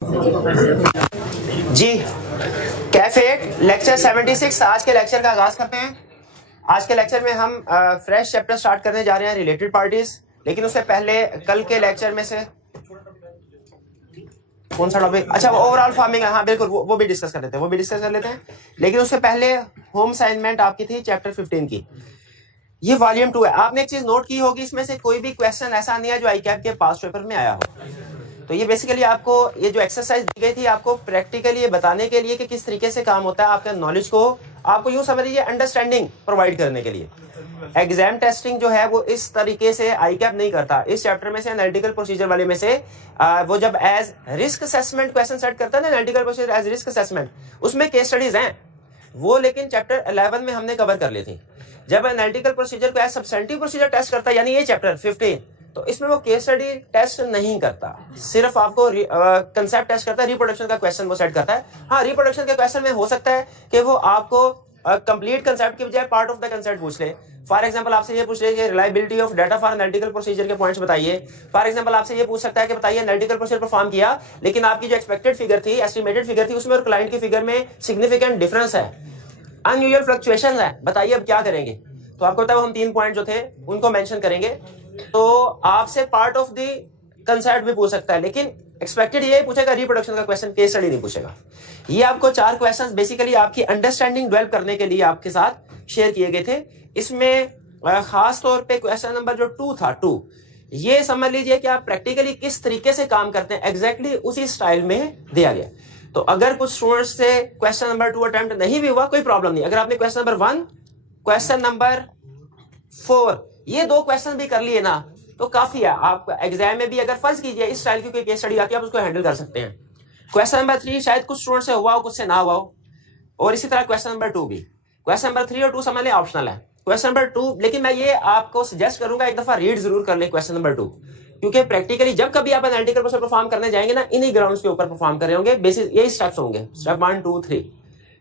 जी cafe lecture 76 आज के lecture का आगाज करते हैं। आज के लेक्चर में हम फ्रेश चैप्टर स्टार्ट करने जा रहे हैं, रिलेटेड पार्टीज। लेकिन उससे पहले कल के लेक्चर में से कौन सा टॉपिक, अच्छा ओवरऑल फार्मिंग है, हाँ बिल्कुल वो भी डिस्कस कर लेते हैं लेकिन उससे पहले होम असाइनमेंट आपकी थी चैप्टर 15 की, ये वॉल्यूम 2 है। आपने एक चीज नोट की होगी, इसमें से कोई भी क्वेश्चन ऐसा नहीं है जो आईकैप के पास पेपर में आया हो। तो ये बेसिकली आपको ये जो एक्सरसाइज दी गई थी आपको प्रैक्टिकली ये बताने के लिए कि किस तरीके से काम होता है, आपके नॉलेज को आपको यूं समझ लीजिए अंडरस्टैंडिंग प्रोवाइड करने के लिए। एग्जाम टेस्टिंग जो है वो इस तरीके से आईकैप नहीं करता। इस चैप्टर में से एनालिटिकल प्रोसीजर वाले में से वो जब as risk assessment question set करता है ना, analytical procedure as risk assessment, उसमें केस स्टडीज हैं वो, लेकिन चैप्टर 11 में हमने कवर कर ली थी। जब एनालिटिकल प्रोसीजर को एज सब्सटेंटिव प्रोसीजर टेस्ट करता है, यानी ये चैप्टर 15, तो इसमें वो केस स्टडी टेस्ट नहीं करता, सिर्फ आपको कंसेप्ट टेस्ट करता है। रिप्रोडक्शन का क्वेश्चन वो सेट करता है। हाँ, रिप्रोडक्शन के क्वेश्चन में हो सकता है कि वो आपको कंप्लीट कंसेप्ट की बजाय पार्ट ऑफ द कंसेप्ट पूछ ले। फॉर एग्जांपल आपसे ये पूछ ले कि reliability of data for analytical procedure के पॉइंट्स बताइए। फॉर एग्जांपल आपसे ये पूछ सकता है कि बताइए एनालिटिकल प्रोसीजर परफॉर्म किया, लेकिन आपकी जो एक्सपेक्टेड फिगर थी, एस्टिमेटेड फिगर थी, उसमें और क्लाइंट की फिगर में सिग्निफिकेंट डिफरेंस है, अनयूजुअल फ्लक्चुएशंस है, बताइए अब क्या करेंगे। तो आपको पता है हम 3 पॉइंट जो थे उनको मेंशन करेंगे। तो आपसे पार्ट ऑफ द कंसेप्ट भी पूछ सकता है, लेकिन एक्सपेक्टेड ये पूछेगा रिप्रोडक्शन का क्वेश्चन, केस स्टडी नहीं पूछेगा। ये आपको 4 क्वेश्चंस बेसिकली आपकी अंडरस्टैंडिंग डेवलप करने के लिए आपके साथ शेयर किए गए थे। इसमें खास तौर पे क्वेश्चन नंबर जो 2 था, 2 ये समझ लीजिए कि आप प्रैक्टिकली किस तरीके से काम करते हैं, एग्जैक्टली उसी स्टाइल में दिया गया। तो अगर कुछ स्टूडेंट्स से क्वेश्चन नंबर 2 अटेम्प्ट नहीं भी हुआ, कोई प्रॉब्लम नहीं। अगर आपने क्वेश्चन नंबर 1, क्वेश्चन नंबर 4 ये 2 क्वेश्चन भी कर लिए ना तो काफी है। आप एग्जाम में भी अगर फर्ज कीजिए इस स्टाइल की कोई केस स्टडी आती है, आप उसको हैंडल कर सकते हैं। क्वेश्चन नंबर 3 शायद कुछ स्टूडेंट से हुआ हो, कुछ से ना हुआ हो, और इसी तरह क्वेश्चन नंबर 2 भी। क्वेश्चन नंबर 3 और 2 समझ लें ऑप्शनल है। क्वेश्चन नंबर 2, लेकिन मैं ये आपको सजेस्ट करूंगा एक दफा रीड जरूर कर ले क्वेश्चन नंबर 2, क्योंकि प्रैक्टिकली जब कभी आप एनालिटिकल प्रोसेस परफॉर्म करने जाएंगे ना, इन्हीं ग्राउंड्स के ऊपर परफॉर्म कर रहे होंगे, बेसिस यही स्टेप्स होंगे, स्टेप 1 2 3।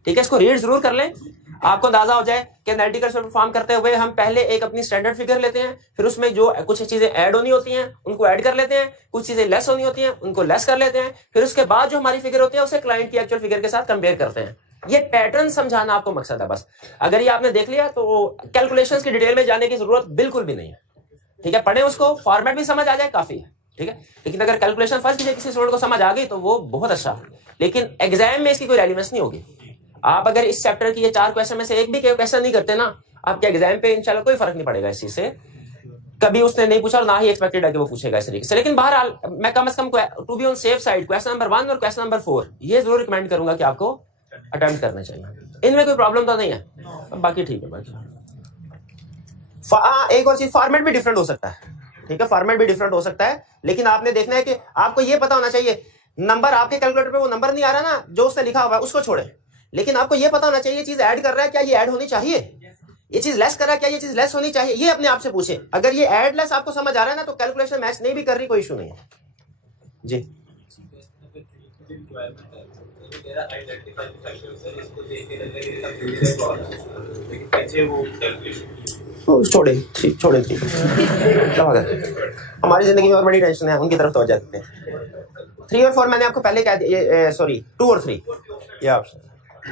ठीक है, इसको रीड जरूर कर लें, आपको अंदाजा हो जाए कि एनालिटिकल परफॉर्म करते हुए हम पहले एक अपनी स्टैंडर्ड फिगर लेते हैं, फिर उसमें जो कुछ चीजें ऐड होनी होती हैं उनको ऐड कर लेते हैं, कुछ चीजें लेस होनी होती हैं उनको लेस कर लेते हैं, फिर उसके बाद जो हमारी फिगर होती है उसे क्लाइंट की एक्चुअल फिगर के साथ कंपेयर करते हैं। ये पैटर्न समझाना आपको मकसद है बस। अगर ये आपने देख लिया तो कैलकुलेशंस की डिटेल में जाने की जरूरत बिल्कुल भी नहीं है। ठीक है, पढ़े उसको, फॉर्मेट भी समझ आ जाए काफी है। ठीक है, लेकिन अगर कैलकुलेशन फर्स्ट कीजिए किसी स्टूडेंट को समझ आ गई तो वो बहुत अच्छा, लेकिन एग्जाम में इसकी कोई रेलेवेंस नहीं होगी। आप अगर इस चैप्टर की ये 4 क्वेश्चन में से एक भी क्वेश्चन नहीं करते ना, आपके एग्जाम पे इंशाल्लाह कोई फर्क नहीं पड़ेगा इस चीज से। कभी उसने नहीं पूछा और ना ही एक्सपेक्टेड है कि वो पूछेगा इस तरीके से। लेकिन बहरहाल मैं कम से कम to be on safe side question number 1 और क्वेश्चन नंबर 4 ये जरूर रिकमेंड करूंगा कि आपको अटेम्प्ट करना चाहिए। इनमें कोई प्रॉब्लम तो नहीं है, बाकी ठीक है। बाकी एक और चीज, फॉर्मेट भी डिफरेंट हो सकता है। ठीक है, फॉर्मेट भी डिफरेंट हो सकता है, लेकिन आपने देखना है कि आपको ये पता होना चाहिए नंबर आपके कैलकुलेटर पे वो नंबर नहीं आ रहा ना जो उसने लिखा हुआ है, उसको छोड़े। लेकिन आपको ये पता होना चाहिए ये चीज ऐड कर रहा है, क्या ये ऐड होनी चाहिए, ये चीज लेस कर रहा है, क्या ये चीज लेस होनी चाहिए, ये अपने आप से पूछे। अगर ये ऐड लेस आपको समझ आ रहा है ना तो कैलकुलेशन मैच नहीं भी कर रही, कोई इशू नहीं है जी। छोड़े हमारी जिंदगी में और बड़ी टेंशन है, उनकी तरफ तो जाते हैं। 3 और 4 मैंने आपको पहले कह दिया, सॉरी 2 और 3 ये ऑप्शन,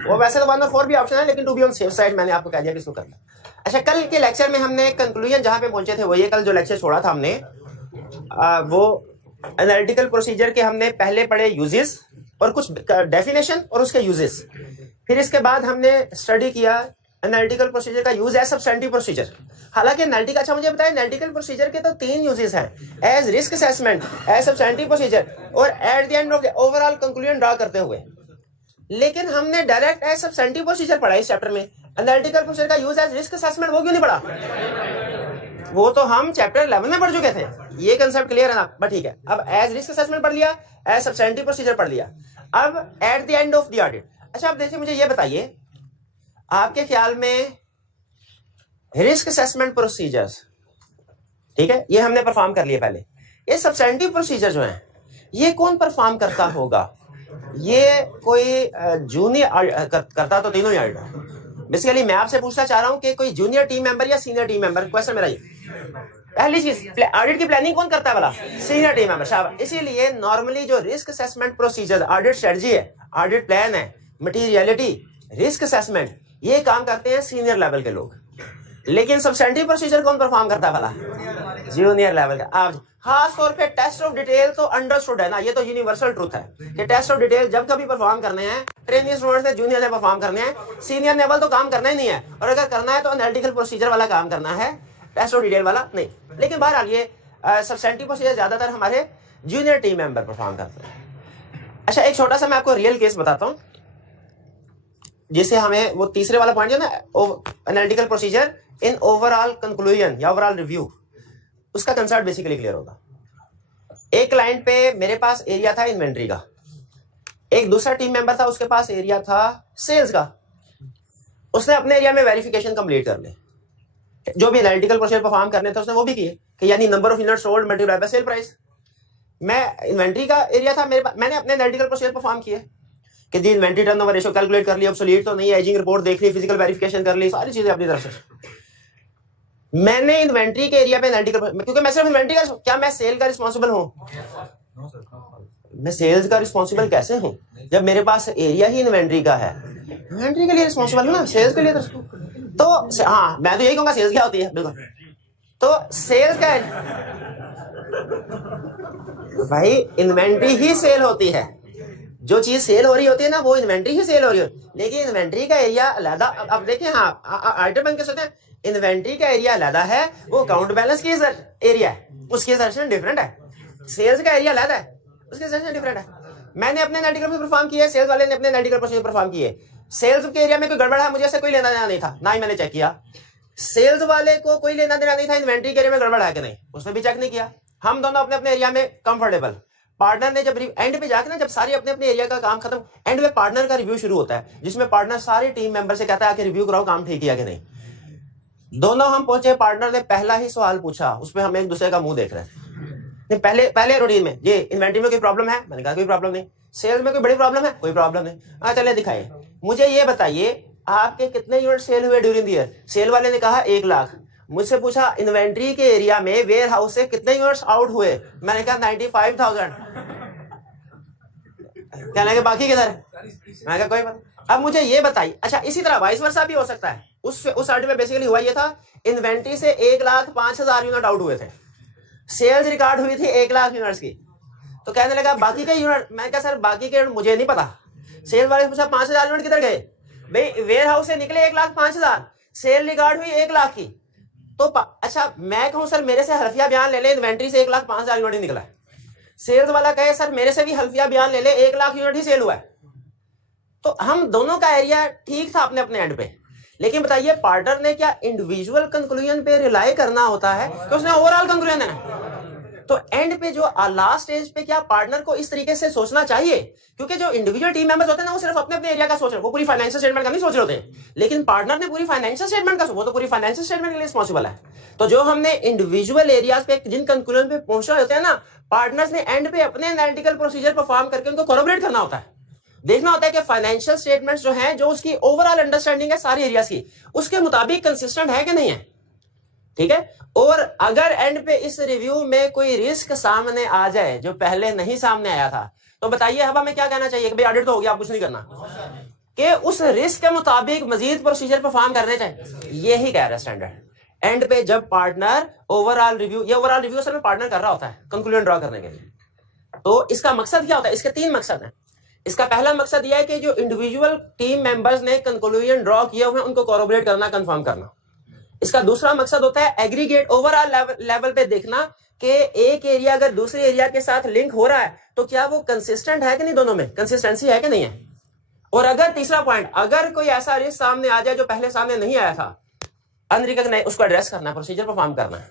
वो वैसे तो 1 और 4 भी ऑप्शन है, लेकिन to be on safe side मैंने आपको कह दिया कि इसको करना। अच्छा, कल के लेक्चर में हमने कंक्लूजन जहां पे पहुंचे थे वो ये, कल जो लेक्चर छोड़ा था हमने वो एनालिटिकल प्रोसीजर के हमने पहले पढ़े यूजेस और कुछ डेफिनेशन और उसके यूजेस, फिर इसके बाद हमने स्टडी किया एनालिटिकल प्रोसीजर का यूज एज सब्सटेंटिव प्रोसीजर। हालांकि एनालिटिकल, अच्छा मुझे बताया एनालिटिकल प्रोसीजर के तो 3 यूजेस हैं, as risk assessment, as substantive procedure और at the end of the overall conclusion draw करते हुए। लेकिन हमने डायरेक्ट एज सब्सटेंटिव प्रोसीजर पढ़ा इस चैप्टर में, एनालिटिकल प्रोसीजर का यूज एज रिस्क असेसमेंट वो क्यों नहीं पढ़ा? वो तो हम चैप्टर 11 में पढ़ चुके थे, ये कंसेप्ट क्लियर है ना। बट ठीक है, अब एज रिस्क असेसमेंट पढ़ लिया, एज सब्सटेंटिव प्रोसीजर पढ़ लिया, अब eight the end of the audit. अच्छा, अब देखिए मुझे ये बताइए, आपके ख्याल में रिस्क असेसमेंट प्रोसीजर्स, ठीक है, ये हमने परफॉर्म कर लिया पहले, ये सब्सटेंटिव प्रोसीजर जो है ये कौन परफॉर्म करता होगा? ये कोई जूनियर करता तो तीनों ही ऑडिटर। बेसिकली मैं आपसे पूछना चाह रहा हूं कि कोई जूनियर टीम मेंबर या सीनियर टीम मेंबर, क्वेश्चन मेरा ये, पहली चीज ऑडिट की प्लानिंग कौन करता है वाला? Senior team member. शाबाश। इसीलिए नॉर्मली जो risk assessment procedure, audit strategy है, ऑडिट प्लान है, मटीरियलिटी, रिस्क असेसमेंट, ये काम करते हैं सीनियर लेवल के लोग। लेकिन सब्सटेंटिव प्रोसीजर कौन परफॉर्म करता है वाला? जूनियर लेवल का। आप खास तौर पे टेस्ट ऑफ डिटेल तो अंडरस्टूड है ना, ये तो यूनिवर्सल ट्रूथ है कि टेस्ट ऑफ डिटेल जब कभी परफॉर्म करने हैं, ट्रेनिंग स्टूडेंट से जूनियर ने परफॉर्म करने हैं, सीनियर लेवल तो काम करना ही नहीं है, और अगर करना है तो एनालिटिकल प्रोसीजर वाला काम करना है, टेस्ट ऑफ डिटेल वाला नहीं। लेकिन बहरहाल ये सब्सटेंटिव प्रोसीजर ज्यादातर हमारे जूनियर टीम मेंबर परफॉर्म करते हैं। अच्छा, एक छोटा सा मैं आपको रियल केस बताता हूँ, जिससे हमें वो तीसरे वाला पॉइंट जो ना, analytical procedure in overall conclusion या ओवरऑल रिव्यू, उसका कंसेप्ट बेसिकली क्लियर होगा। एक क्लाइंट पे मेरे पास एरिया था इन्वेंट्री का, एक दूसरा टीम मेंबर था, उसके पास एरिया था सेल्स का। उसने अपने एरिया में वेरिफिकेशन कंप्लीट कर ली, जो भी एनालिटिकल प्रोसीजर परफॉर्म करने थे उसने वो भी किए, कि यानी number of unit sold multiply by sale price. मैं इन्वेंट्री का एरिया था मेरे पास, मैंने अपने एनालिटिकल प्रोसीजर परफॉर्म किए कि जी इन्वेंट्री टर्नओवर रेशियो कैलकुलेट कर लिया, ऑब्सोलीट तो नहीं है, एजिंग रिपोर्ट देख ली, फिजिकल वेरिफिकेशन कर ली, सारी चीजें अपनी तरफ से। मैंने इन्वेंट्री के एरिया पे एनालिटिकल, क्योंकि मैं सिर्फ इन्वेंट्री का, क्या मैं सेल का रिस्पॉन्सिबल हूं? मैं सेल्स का रिस्पॉन्सिबल कैसे हूं जब मेरे पास एरिया ही इन्वेंट्री का है? इन्वेंट्री के लिए रिस्पॉन्सिबल हूं ना, सेल्स के लिए तो हाँ, मैं तो यही कहूंगा सेल्स क्या होती है। बिल्कुल, तो सेल्स का भाई इन्वेंट्री ही सेल होती है, जो चीज सेल हो रही होती है ना वो इन्वेंट्री ही सेल हो रही होती है। लेकिन इन्वेंट्री का एरिया अलग, अब देखिए, हाँ आइटम बन के सोचते हैं, इन्वेंट्री का एरिया अलग है, वो अकाउंट बैलेंस की एरिया है, उसकी सर्शन डिफरेंट है। सेल्स का एरिया अलग है, उसकी सर्शन डिफरेंट है। मैंने अपने एनालिटिकल परफॉर्म किए, सेल्स वाले ने अपने एनालिटिकल प्रोसीजर परफॉर्म किए। सेल्स के एरिया में कोई गड़बड़ है, मुझे ऐसे कोई लेना देना नहीं था, ना ही मैंने चेक किया। सेल्स वाले को कोई लेना देना नहीं था इन्वेंट्री के एरिया में गड़बड़ है कि नहीं, उसने भी चेक नहीं किया। हम दोनों अपने अपने एरिया में कंफर्टेबल। पार्टनर ने जब एंड पे जाके ना, जब सारे अपने अपने एरिया का काम खत्म, एंड में पार्टनर का रिव्यू शुरू होता है, जिसमें पार्टनर सारे टीम मेंबर से कहता है कि रिव्यू कराओ काम ठीक किया कि नहीं। दोनों हम पहुंचे, पार्टनर ने पहला ही सवाल पूछा, उसमें हम एक दूसरे का मुंह देख रहे थे। पहले रूटीन में, ये इन्वेंट्री में कोई प्रॉब्लम है? मैंने कहा कोई प्रॉब्लम नहीं। सेल्स में कोई बड़ी प्रॉब्लम है? कोई प्रॉब्लम नहीं। हाँ चले दिखाइए, मुझे ये बताइए आपके कितने यूनिट सेल हुए ड्यूरिंग द ईयर? सेल वाले ने कहा 1 लाख। मुझसे पूछा इन्वेंट्री के एरिया में वेयर हाउस से कितने यूनिट्स आउट हुए? मैंने कहा 95,000। कहने के बाकी किधर? मैंने कहा कोई बात। अब मुझे ये बताइए, अच्छा इसी तरह वाइस वर्सा भी हो सकता है। उस आर्टिकल में बेसिकली हुआ ये था, इन्वेंट्री से 1,05,000 यूनिट आउट हुए थे, सेल्स रिकॉर्ड हुई थी 1 लाख यूनिट्स की। तो कहने लगा बाकी के यूनिट, मैं कहा सर बाकी के मुझे नहीं पता। सेल वाले से पूछा 5,000 यूनिट किधर गए? भाई वेयर हाउस से निकले 1,05,000, सेल रिकॉर्ड हुई 1 लाख की। तो अच्छा मैं कहूं सर मेरे से हल्फिया बयान ले ले, इन्वेंट्री से 1,05,000 यूनिट ही निकला है। सेल्स वाला कहे सर मेरे से भी हल्फिया बयान ले ले, 1 लाख यूनिट ही सेल हुआ है। तो हम दोनों का एरिया ठीक था अपने अपने एंड पे। लेकिन बताइए पार्टनर ने क्या इंडिविजुअल कंक्लूजन पे रिलाई करना होता है कि उसने ओवरऑल कंक्लूजन है? तो एंड पे जो लास्ट स्टेज पे क्या पार्टनर को इस तरीके से सोचना चाहिए? क्योंकि जो इंडिविजुअल टीम मेंबर्स होते हैं ना, वो सिर्फ अपने अपने एरिया का सोच रहे हैं, वो पूरी फाइनेंशियल स्टेटमेंट का नहीं सोच रहे होते। लेकिन पार्टनर ने पूरी फाइनेंशियल स्टेटमेंट का, वो तो पूरी फाइनेंशियल स्टेटमेंट के लिए रिस्पॉन्सिबल है। तो जो हमने इंडिविजुअल एरियाज पे जिन कंक्लूजन पे पहुंचे होते हैं ना, पार्टनर्स ने एंड पे अपने एनालिटिकल प्रोसीजर परफॉर्म करके उनको कोलैबोरेट करना होता है। देखना होता है कि फाइनेंशियल स्टेटमेंट्स जो हैं, जो उसकी ओवरऑल अंडरस्टैंडिंग है सारी एरियाज की, उसके मुताबिक कंसिस्टेंट है कि नहीं है। ठीक है। और अगर एंड पे इस रिव्यू में कोई रिस्क सामने आ जाए जो पहले नहीं सामने आया था, तो बताइए अब हमें क्या कहना चाहिए कि भाई ऑडिट तो हो गया, आप कुछ नहीं करना, कि उस रिस्क के मुताबिक मजीद प्रोसीजर परफॉर्म करने चाहिए। यही कह रहा है स्टैंडर्ड। एंड पे जब पार्टनर ओवरऑल रिव्यू, ये ओवरऑल रिव्यू असल में पार्टनर कर रहा होता है कंक्लूजन ड्रॉ करने के लिए। तो इसका मकसद क्या होता है? इसके 3 मकसद हैं। इसका पहला मकसद यह है कि जो इंडिविजुअल टीम मेंबर्स ने कंक्लूजन ड्रॉ किए हुए हैं उनको कोलैबोरेट करना, कंफर्म करना। इसका दूसरा मकसद होता है एग्रीगेट ओवरऑल लेवल पे देखना कि एक एरिया अगर दूसरे एरिया के साथ लिंक हो रहा है तो क्या वो कंसिस्टेंट है कि नहीं, दोनों में कंसिस्टेंसी है कि नहीं है। और अगर तीसरा पॉइंट, अगर कोई ऐसा रिस्क सामने आ जाए जो पहले सामने नहीं आया था, अनरिकॉग्नाइज, उसको एड्रेस करना, प्रोसीजर परफॉर्म करना है।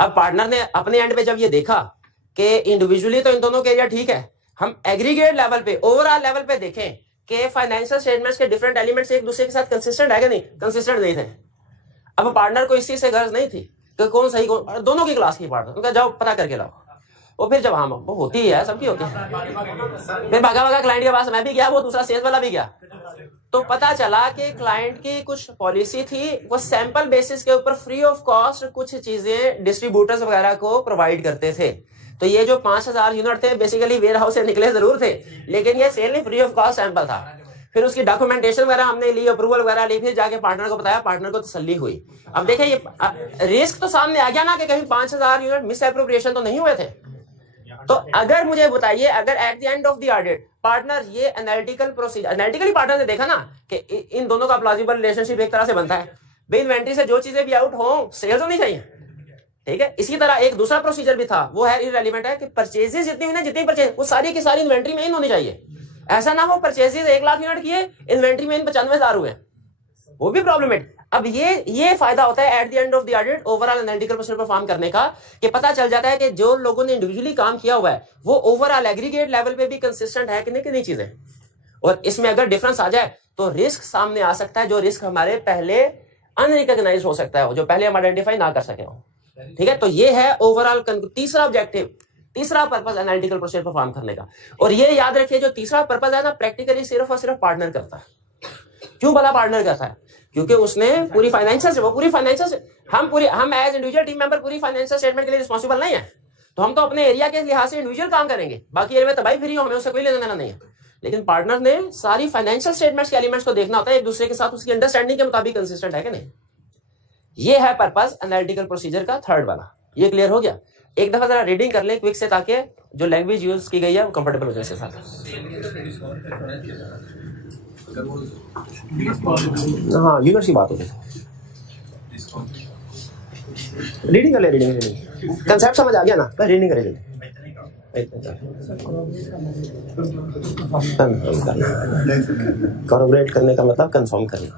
अब पार्टनर ने अपने एंड पे जब ये देखा कि इंडिविजुअली तो इन दोनों के एरिया ठीक है, हम एग्रीगेट लेवल पे, ओवरऑल लेवल पे देखें कि फाइनेंशियल स्टेटमेंट्स के डिफरेंट एलिमेंट्स एक दूसरे के साथ कंसिस्टेंट है कि नहीं, कंसिस्टेंट नहीं थे। अब पार्टनर को इस चीज से गर्ज नहीं थी कि कौन सही कौन, दोनों की क्लास की पार्टनर, उनका जाओ पता करके लाओ। और फिर जब हम वो होती है, सबकी होती है, फिर भागा भागा क्लाइंट के पास मैं भी गया, वो दूसरा सेल्स वाला भी गया, तो पता चला कि क्लाइंट की कुछ पॉलिसी थी, वो सैंपल बेसिस के ऊपर फ्री ऑफ कॉस्ट कुछ चीजें डिस्ट्रीब्यूटर्स वगैरह को प्रोवाइड करते थे। तो ये जो 5000 यूनिट थे बेसिकली वेयर हाउस से निकले जरूर थे, लेकिन ये सेल नहीं, फ्री ऑफ कॉस्ट सैंपल था। फिर उसकी डॉक्यूमेंटेशन वगैरह हमने ली, अप्रूवल वगैरह ली, फिर जाके पार्टनर को बताया, पार्टनर को तसल्ली हुई। अब देखिए ये रिस्क तो सामने आ गया ना कि कहीं 5000 यूनिट मिस एप्रोप्रिएशन तो नहीं हुए थे। तो अगर मुझे बताइए, अगर eight the end of the audit partner ये एनालिटिकल प्रोसीजर, एनालिटिकली पार्टनर ने देखा ना कि इन दोनों का प्लॉजिबल रिलेशनशिप एक तरह से बनता है, भाई इन्वेंट्री से जो चीजें भी आउट हो सेल्स होनी चाहिए, ठीक है। इसी तरह एक दूसरा प्रोसीजर भी था, वो है इररिलेवेंट है कि परचेजेस जितनी हुई ना, जितनी परचेज वो सारी की सारी इन्वेंट्री में इन होनी चाहिए। ऐसा ना हो परचेजेस 1 लाख यूनिट किए, इन्वेंट्री में इन 95,000 हुए, वो भी प्रॉब्लमेटिक। अब ये फायदा होता है eight the end of the audit overall analytical procedure perform करने का, कि पता चल जाता है कि जो लोगों ने इंडिविजुअली काम किया हुआ है वो ओवरऑल एग्रीगेट लेवल पे भी कंसिस्टेंट है कि नहीं चीजें। और इसमें अगर डिफरेंस आ जाए तो रिस्क सामने आ सकता है, जो रिस्क हमारे पहले अनरिकॉग्नाइज हो सकता है, जो पहले हम आइडेंटिफाई ना कर सके हो, ठीक है। तो ये है ओवरऑल तीसरा ऑब्जेक्टिव, तीसरा पर्पस एनालिटिकल प्रोसीजर परफॉर्म करने का। और ये याद रखिए जो तीसरा पर्पस है ना, प्रैक्टिकली सिर्फ और सिर्फ पार्टनर करता है। क्यों भला पार्टनर करता है? क्योंकि उसने पूरी फाइनेंशियल से हम एज इंडिविजुअल टीम मेंबर पूरी फाइनेंशियल स्टेटमेंट के लिए रिस्पॉन्सिबल नहीं है। तो हम तो अपने एरिया के लिहाज से इंडिविजुअल काम करेंगे, बाकी एरिया में तबाही फ्री हो, हमें उससे कोई लेना देना नहीं है। लेकिन पार्टनर ने सारी फाइनेंशियल स्टेटमेंट्स के एलिमेंट्स को देखना होता है, एक दूसरे के साथ उसकी अंडरस्टैंडिंग के मुताबिक कंसिस्टेंट है कि नहीं। ये है पर्पस एनालिटिकल प्रोसीजर का थर्ड वाला। ये क्लियर हो गया? एक दफा जरा रीडिंग कर लें क्विक से, ताकि जो लैंग्वेज यूज की गई है वो कंफर्टेबल हो जाए इसके साथ। हाँ यूनिट की बात होती है, रीडिंग कर ले, रीडिंग कंसेप्ट समझ आ गया ना, बस रीडिंग करें। कोलैबोरेट करने का मतलब कंफर्म करना।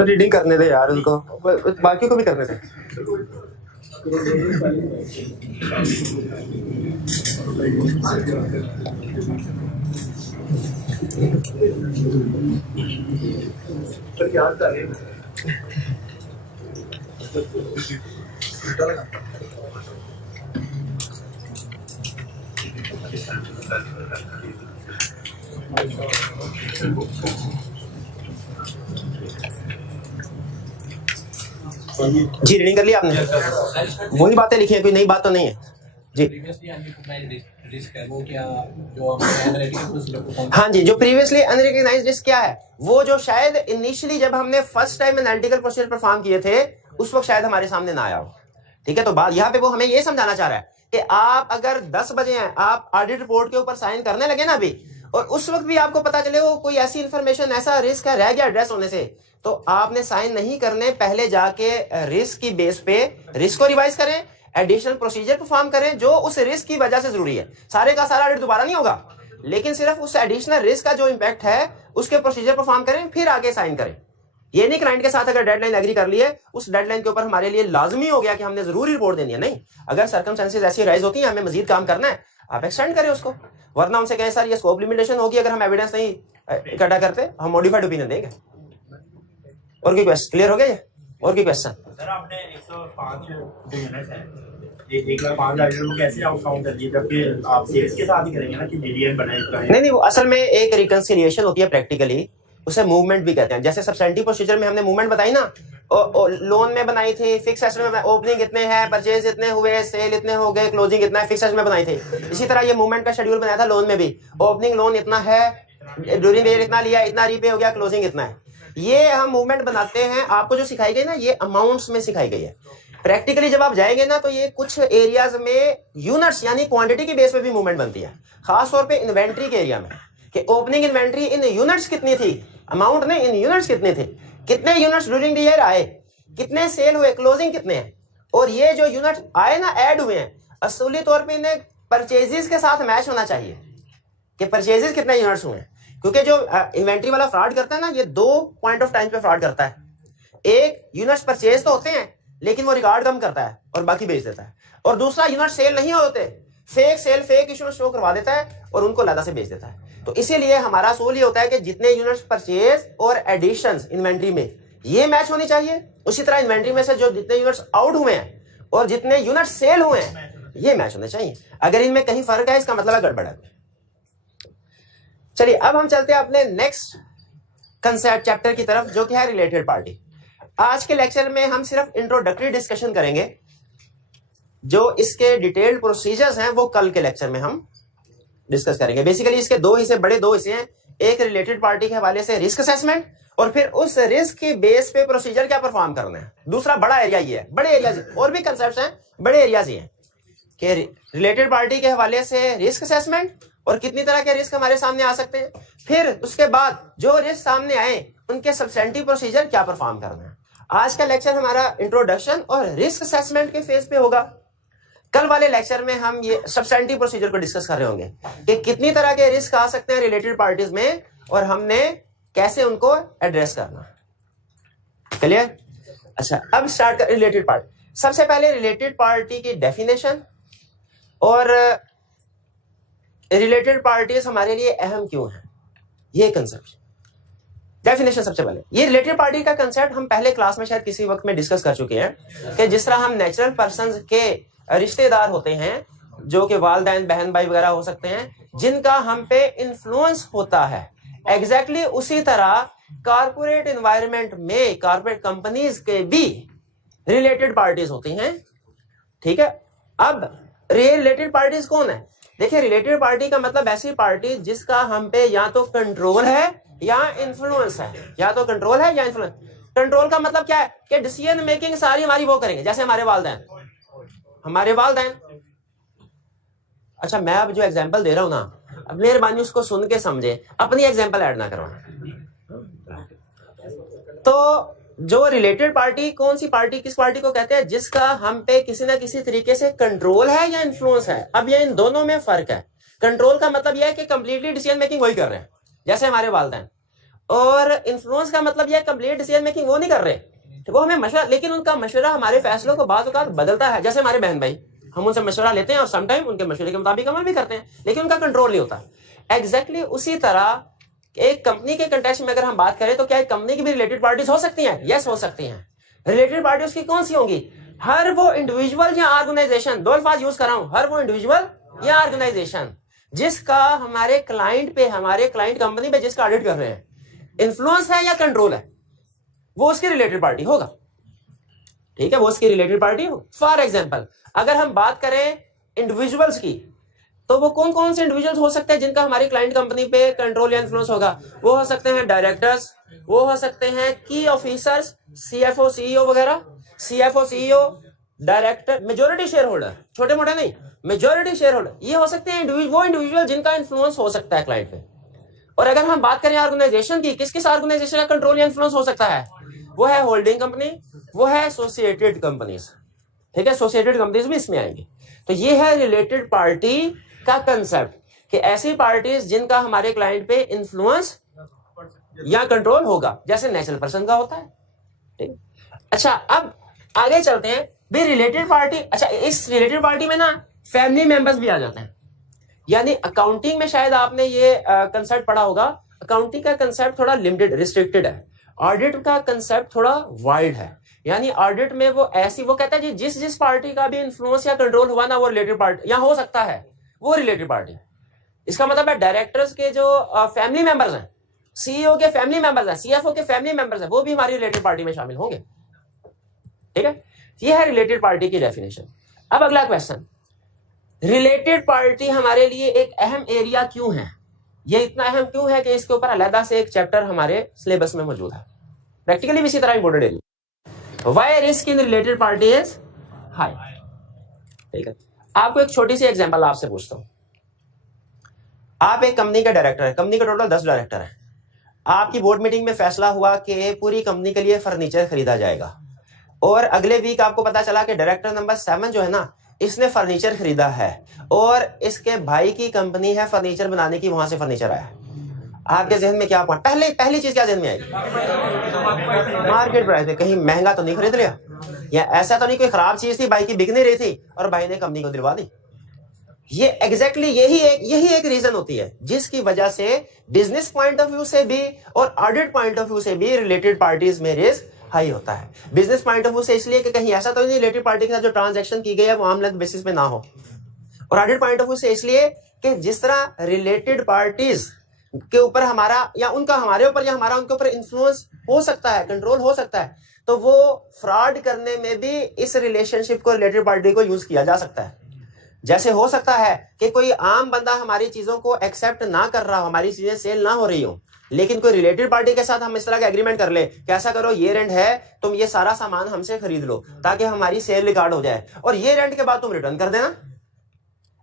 रीडिंग करने दे यार उनको, बाकी को भी करने दे। जी रीडिंग कर लिया आपने? वही बातें लिखी है, कोई नई बात तो नहीं है जी। हाँ जी, जो प्रीवियसली अनरिकॉग्नाइज्ड रिस्क क्या है, वो जो शायद इनिशियली जब हमने first time analytical procedure perform किए थे उस वक्त शायद हमारे सामने ना आया हो, ठीक है। तो बात यहाँ पे वो हमें ये समझाना चाह रहा है कि आप अगर 10 बजे हैं, आप ऑडिट रिपोर्ट के ऊपर साइन करने लगे ना अभी, और उस वक्त भी आपको पता चले वो कोई ऐसी इंफॉर्मेशन, ऐसा रिस्क है रह गया एड्रेस होने से, तो आपने साइन नहीं करने, पहले जाके रिस्क की बेस पे रिस्क को रिवाइज करें, एडिशनल प्रोसीजर परफॉर्म करें जो उस रिस्क की वजह से जरूरी है। सारे का सारा ऑडिट दोबारा नहीं होगा, लेकिन सिर्फ उस एडिशनल रिस्क का जो इंपैक्ट है उसके प्रोसीजर परफॉर्म करें, फिर आगे साइन करें। ये नहीं क्लाइंट के साथ अगर डेडलाइन एग्री कर लिए, उस डेडलाइन के ऊपर हमारे लिए लाजमी हो गया कि हमने जरूर रिपोर्ट देनी है। नहीं, अगर सर्कमस्टेंसेस ऐसी राइज होती हैं, हमें मजीद काम करना है, आप एक्सटेंड करें उसको, वरना उनसे कहें सर ये स्कोप लिमिटेशन होगी, अगर हम एविडेंस नहीं इकट्ठा करते हम मॉडिफाइड ओपिनियन देंगे। और कोई क्वेश्चन क्लियर हो गया ये? और कोई क्वेश्चन? सर आपने 105 जो यूनिट है, ये 1,05,000 को कैसे आउट काउंट कर दिए, जबकि आप सेल्स के साथ ही करेंगे ना कि डीडीएम बनाए? नहीं, वो असल में एक रिकंसिलिएशन होती है प्रैक्टिकली, उसे मूवमेंट भी कहते हैं। जैसे सब्सटेंटिव प्रोसीजर में हमने मूवमेंट बताई ना, लोन में बनाई थी, फिक्स एसेट में ओपनिंग इतने हैं, परचेज इतने हुए, सेल इतने हो गए, क्लोजिंग इतना है, फिक्स एसेट में बनाई थी। इसी तरह ये मूवमेंट का शेड्यूल बनाया था लोन में भी, ओपनिंग लोन इतना है, ड्यूरिंग द ईयर इतना लिया, इतना रीपे हो गया, क्लोजिंग इतना है। ये हम मूवमेंट बनाते हैं। आपको जो सिखाई गई ना, ये अमाउंट्स में सिखाई गई है। प्रैक्टिकली जब आप जाएंगे ना, तो ये कुछ एरियाज में यूनिट्स यानी क्वांटिटी की बेस पे भी मूवमेंट बनती है, खासतौर पे इन्वेंट्री के एरिया में, कि ओपनिंग इन्वेंट्री इन यूनिट्स कितनी थी, अमाउंट नहीं, इन यूनिट्स कितने थे, कितने यूनिट्स ड्यूरिंग द ईयर आए, कितने सेल हुए, क्लोजिंग कितने हैं। और ये जो यूनिट्स आए ना, ऐड हुए हैं, असूली तौर पे इन्हें परचेजेस के साथ मैच होना चाहिए कि परचेजेस कितने यूनिट्स हुए हैं। क्योंकि जो इन्वेंट्री वाला फ्रॉड करता है ना, ये 2 पॉइंट ऑफ टाइम पे फ्रॉड करता है। एक, यूनिट्स परचेज तो होते हैं लेकिन वो रिकॉर्ड कम करता है और बाकी बेच देता है। और दूसरा, यूनिट सेल नहीं होते, fake sale, fake issue show करवा देता है और उनको लादा से बेच देता है। तो इसीलिए हमारा असूल ये होता है कि जितने यूनिट्स परचेज और एडिशंस इन्वेंट्री में ये मैच होनी चाहिए। उसी तरह इन्वेंट्री में से जो जितने यूनिट्स आउट हुए हैं और जितने यूनिट सेल हुए हैं ये मैच होने चाहिए। अगर इनमें कहीं फर्क है इसका मतलब है गड़बड़ है। चलिए अब हम चलते हैं अपने नेक्स्ट कंसेप्ट चैप्टर की तरफ जो कि है रिलेटेड पार्टी। आज के लेक्चर में हम सिर्फ इंट्रोडक्टरी डिस्कशन करेंगे, जो इसके डिटेल्ड प्रोसीजर्स हैं वो कल के लेक्चर में हम डिस्कस करेंगे। बेसिकली इसके दो हिस्से हैं। एक रिलेटेड पार्टी के हवाले से रिस्क असेसमेंट और फिर उस रिस्क के बेस पे प्रोसीजर क्या परफॉर्म करना है। दूसरा बड़ा एरिया ये है, बड़े एरियाज और भी कंसेप्ट्स हैं, बड़े एरियाज ये हैं कि रिलेटेड पार्टी के हवाले से रिस्क असेसमेंट और कितनी तरह के रिस्क हमारे सामने आ सकते हैं, फिर उसके बाद जो रिस्क सामने आए उनके सब्सटेंटिव प्रोसीजर क्या परफॉर्म करना है। आज का लेक्चर हमारा इंट्रोडक्शन और रिस्क असेसमेंट के फेज पे होगा। कल वाले लेक्चर में हम ये सब्सटेंटिव प्रोसीजर को डिस्कस कर रहे होंगे कि कितनी तरह के रिस्क आ सकते हैं रिलेटेड पार्टीज में और हमने कैसे उनको एड्रेस करना। क्लियर? अच्छा, अब स्टार्ट कर रिलेटेड पार्टी। सबसे पहले रिलेटेड पार्टी की डेफिनेशन और रिलेटेड पार्टीज हमारे लिए अहम क्यों है, ये कंसेप्ट। डेफिनेशन सबसे पहले, ये रिलेटेड पार्टी का कंसेप्ट हम पहले क्लास में शायद किसी वक्त में डिस्कस कर चुके हैं कि जिस तरह हम नेचुरल पर्संस के रिश्तेदार होते हैं जो कि वालिदैन बहन भाई वगैरह हो सकते हैं जिनका हम पे इन्फ्लुएंस होता है, एग्जैक्टली उसी तरह कॉर्पोरेट एनवायरनमेंट में कॉर्पोरेट कंपनीज के भी रिलेटेड पार्टीज होती हैं। ठीक है, अब रिलेटेड पार्टीज कौन है? देखिए, रिलेटेड पार्टी का मतलब ऐसी पार्टी जिसका हम पे या तो कंट्रोल है या इन्फ्लुएंस है, या तो कंट्रोल है या इन्फ्लुएंस। कंट्रोल का मतलब क्या है कि डिसीजन मेकिंग सारी हमारी वो करेंगे, जैसे हमारे वालिदैन। अच्छा, मैं अब जो एग्जांपल दे रहा हूं ना, अब मेहरबानी उसको सुन के समझे, अपनी एग्जांपल ऐड ना करवाएं। तो जो रिलेटेड पार्टी, कौन सी पार्टी, किस पार्टी को कहते हैं? जिसका हम पे किसी ना किसी तरीके से कंट्रोल है या इन्फ्लुएंस है। अब ये इन दोनों में फर्क है। कंट्रोल का मतलब यह है कि कंप्लीटली डिसीजन मेकिंग वही कर रहे हैं जैसे हमारे वालिदैन, और इन्फ्लुएंस का मतलब यह कंप्लीट डिसीजन मेकिंग वो नहीं कर रहे, वो हमें मशवरा, लेकिन उनका मशवरा हमारे फैसलों को बाज़ औक़ात बदलता है। जैसे हमारे बहन भाई, हम उनसे मशवरा लेते हैं और समटाइम उनके मशवरे के मुताबिक अमल भी करते हैं, लेकिन उनका कंट्रोल नहीं होता। एग्जैक्टली उसी तरह एक कंपनी के कंटेक्स्ट में अगर हम बात करें तो क्या एक कंपनी की भी रिलेटेड पार्टीज हो सकती हैं? यस, हो सकती हैं। रिलेटेड पार्टीज की कौन सी होंगी? हर वो इंडिविजुअल या ऑर्गेनाइजेशन, दो अल्फाज यूज कर रहा हूं, हर वो इंडिविजुअल या ऑर्गेनाइजेशन जिसका हमारे क्लाइंट पे, हमारे क्लाइंट कंपनी पे जिसका ऑडिट कर रहे हैं, इन्फ्लुएंस है या कंट्रोल है, वो उसकी रिलेटेड पार्टी होगा। ठीक है, वो उसकी रिलेटेड पार्टी हो। फॉर एग्जाम्पल, अगर हम बात करें इंडिविजुअल्स की, तो वो कौन कौन से इंडिविजुअल्स हो सकते हैं जिनका हमारी क्लाइंट कंपनी पे कंट्रोल या इन्फ्लुएंस होगा? वो हो सकते हैं डायरेक्टर्स, वो हो सकते हैं की ऑफिसर्स, सीएफओ, सीईओ वगैरह। CFO, CEO, director, majority share holder, छोटे मोटे नहीं, मेजॉरिटी शेयर होल्डर, ये हो सकते हैं वो इंडिविजुअल जिनका इन्फ्लुएंस हो सकता है क्लाइंट पे। और अगर हम बात करें ऑर्गेनाइजेशन की, किस किस ऑर्गेनाइजेशन का कंट्रोल या इन्फ्लुएंस हो सकता है? वो है होल्डिंग कंपनी, वो है एसोसिएटेड कंपनीज। ठीक है, एसोसिएटेड कंपनीज भी इसमें आएंगी। तो ये है रिलेटेड पार्टी का कंसेप्ट कि ऐसी पार्टीज जिनका हमारे क्लाइंट पे इन्फ्लुएंस या कंट्रोल होगा, जैसे नेचुरल पर्सन का होता है। ठीक, अच्छा, अब आगे चलते हैं भी रिलेटेड पार्टी। अच्छा, इस रिलेटेड पार्टी में ना फैमिली मेंबर्स भी आ जाते हैं। यानी अकाउंटिंग में शायद आपने ये कंसेप्ट पढ़ा होगा, अकाउंटिंग का कंसेप्ट थोड़ा लिमिटेड, रिस्ट्रिक्टेड है। ऑडिट का कंसेप्ट थोड़ा वाइड है। यानी ऑडिट में वो ऐसी, वो कहता है जी जिस जिस पार्टी का भी इन्फ्लुएंस या कंट्रोल हुआ ना, वो रिलेटेड पार्टी या हो सकता है, वो रिलेटेड पार्टी। इसका मतलब है डायरेक्टर्स के जो फैमिली मेंबर्स हैं, सीईओ के फैमिली मेंबर्स हैं, सीएफओ के फैमिली मेंबर्स हैं, वो भी हमारी रिलेटेड पार्टी में शामिल होंगे। ठीक है, ये है रिलेटेड पार्टी की डेफिनेशन। अब अगला क्वेश्चन, रिलेटेड पार्टी हमारे लिए एक अहम एरिया क्यों है? ये इतना अहम क्यों है कि इसके ऊपर अलग से एक चैप्टर हमारे सिलेबस में मौजूद है। प्रैक्टिकली भी इसी तरह important area. Why risk in related party is high. ठीक है, आपको एक छोटी सी एग्जांपल आपसे पूछता हूं। आप एक कंपनी का डायरेक्टर है, कंपनी का टोटल 10 डायरेक्टर है। आपकी बोर्ड मीटिंग में फैसला हुआ कि पूरी कंपनी के लिए फर्नीचर खरीदा जाएगा, और अगले वीक आपको पता चला कि डायरेक्टर नंबर 7 जो है ना, इसने फर्नीचर खरीदा है और इसके भाई की कंपनी है फर्नीचर बनाने की, वहां से फर्नीचर आया। आपके जहन में क्या पहली चीज क्या जहन में आएगी? मार्केट प्राइस पे, कहीं महंगा तो नहीं खरीद लिया, या ऐसा तो नहीं कोई खराब चीज थी भाई की बिक नहीं रही थी और भाई ने कंपनी को दिलवा दी। ये एग्जैक्टली यही एक रीजन होती है जिसकी वजह से बिजनेस पॉइंट ऑफ व्यू से भी और ऑडिट पॉइंट ऑफ व्यू से भी रिलेटेड पार्टीज में रिस्क हाई होता है। बिजनेस पॉइंट ऑफ व्यू से इसलिए कि कहीं ऐसा तो नहीं रिलेटेड पार्टी के साथ जो ट्रांजैक्शन की गई है वो आर्म लेंथ बेसिस पे ना हो, और ऑडिट पॉइंट ऑफ व्यू से इसलिए कि जिस तरह रिलेटेड पार्टीज के ऊपर हमारा या उनका हमारे ऊपर या हमारा उनके ऊपर इन्फ्लुएंस हो सकता है, कंट्रोल हो सकता है, तो वो फ्रॉड करने में भी इस रिलेशनशिप को रिलेटेड पार्टी को यूज किया जा सकता है। जैसे हो सकता है कि कोई आम बंदा हमारी चीजों को एक्सेप्ट ना कर रहा हो, हमारी चीजें सेल ना हो रही हो, लेकिन कोई रिलेटेड पार्टी के साथ हम इस तरह का एग्रीमेंट कर ले कि ऐसा करो ये रेंट है, तुम ये सारा सामान हमसे खरीद लो ताकि हमारी सेल रिकॉर्ड हो जाए और ये रेंट के बाद तुम रिटर्न कर देना।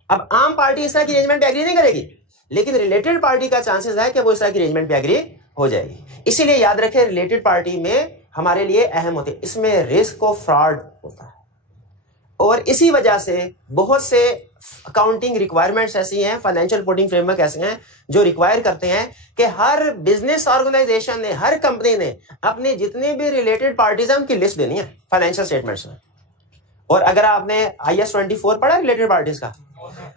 अब आम पार्टी इस तरह की अरेंजमेंट पे एग्री नहीं करेगी, लेकिन रिलेटेड पार्टी का चांसेस है कि वो इस तरह की अरेंजमेंट पे एग्री हो जाएगी। इसीलिए याद रखें रिलेटेड पार्टी में हमारे लिए अहम होती है, इसमें रिस्क ऑफ फ्रॉड होता है। और इसी वजह से बहुत से अकाउंटिंग रिक्वायरमेंट्स ऐसी हैं, फाइनेंशियल रिपोर्टिंग फ्रेमवर्क ऐसे हैं जो रिक्वायर करते हैं कि हर बिजनेस ऑर्गेनाइजेशन ने, हर कंपनी ने अपने जितने भी रिलेटेड पार्टीज हैं उनकी लिस्ट देनी है फाइनेंशियल स्टेटमेंट्स में। और अगर आपने IAS 24 पढ़ा रिलेटेड पार्टीज का,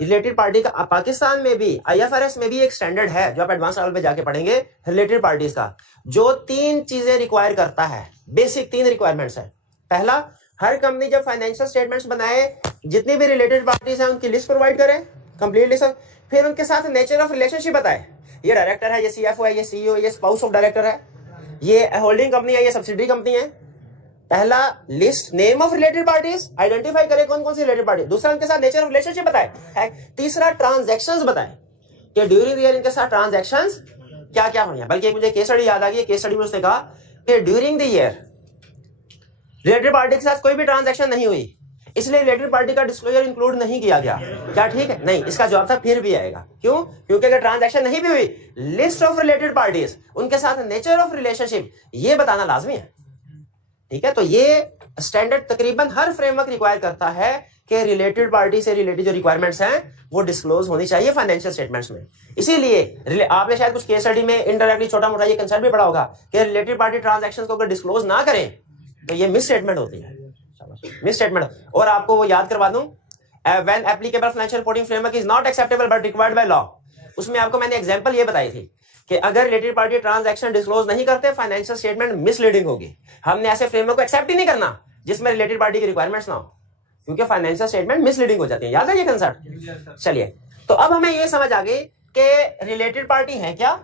रिलेटेड पार्टी का पाकिस्तान में भी IFRS में भी एक स्टैंडर्ड है जो आप एडवांस लेवल पे जाके पढ़ेंगे रिलेटेड पार्टीज का, जो 3 चीजें रिक्वायर करता है, बेसिक 3 रिक्वायरमेंट्स है। पहला, हर कंपनी जब फाइनेंशियल स्टेटमेंट्स बनाए जितनी भी रिलेटेड पार्टीज हैं उनकी लिस्ट प्रोवाइड करें, कंप्लीट लिस्ट, फिर उनके साथ नेचर ऑफ रिलेशनशिप बताए, ये डायरेक्टर है, ये CFO है, ये CEO, ये स्पाउस ऑफ डायरेक्टर है, ये होल्डिंग कंपनी है, ये सब्सिडरी कंपनी है। पहला, list name of related parties, identify करें कौन कौन सी रिलेटेड पार्टी। दूसरा, उनके साथ नेचर ऑफ रिलेशनशिप बताए। तीसरा, ट्रांजैक्शंस बताएं कि ड्यूरिंग द ईयर इनके साथ ट्रांजैक्शंस क्या क्या हुई हैं। बल्कि मुझे केस स्टडी याद आ गई, केस स्टडी में उसने कहा कि during the year related party के साथ कोई भी ट्रांजैक्शन नहीं हुई, इसलिए रिलेटेड पार्टी का डिस्क्लोजर इंक्लूड नहीं किया गया। क्या ठीक है? नहीं। इसका जवाब था फिर भी आएगा। क्यों? क्योंकि अगर ट्रांजैक्शन नहीं भी हुई, लिस्ट ऑफ रिलेटेड पार्टीज, उनके साथ नेचर ऑफ रिलेशनशिप, ये बताना लाजमी है। ठीक है, तो ये स्टैंडर्ड तकरीबन हर फ्रेमवर्क रिक्वायर करता है कि रिलेटेड पार्टी से रिलेटेड जो रिक्वायरमेंट्स हैं वो डिस्क्लोज होनी चाहिए फाइनेंशियल स्टेटमेंट्स में। इसीलिए आपने शायद कुछ केस स्टडी में इनडायरेक्टली छोटा मोटा ये कंसेप्ट भी पढ़ा होगा कि रिलेटेड पार्टी ट्रांजैक्शंस को अगर डिस्क्लोज ना करें तो ये मिस स्टेटमेंट होती है, मिस स्टेटमेंट। और आपको वो याद करवा दूं, when applicable financial reporting framework is not acceptable but required by law, उसमें आपको मैंने एग्जांपल ये बताई थी कि अगर रिलेटेड पार्टी ट्रांजैक्शन डिस्क्लोज नहीं करते, फाइनेंशियल स्टेटमेंट मिसलीडिंग होगी। हमने ऐसे फ्रेमवर्क को एक्सेप्ट ही नहीं करना जिसमें रिलेटेड पार्टी की रिक्वायरमेंट्स ना हो, क्योंकि फाइनेंशियल स्टेटमेंट मिसलीडिंग हो जाती है। याद है ये कंसेप्ट? चलिए, तो अब हमें ये समझ आ गई कि रिलेटेड पार्टी है क्या,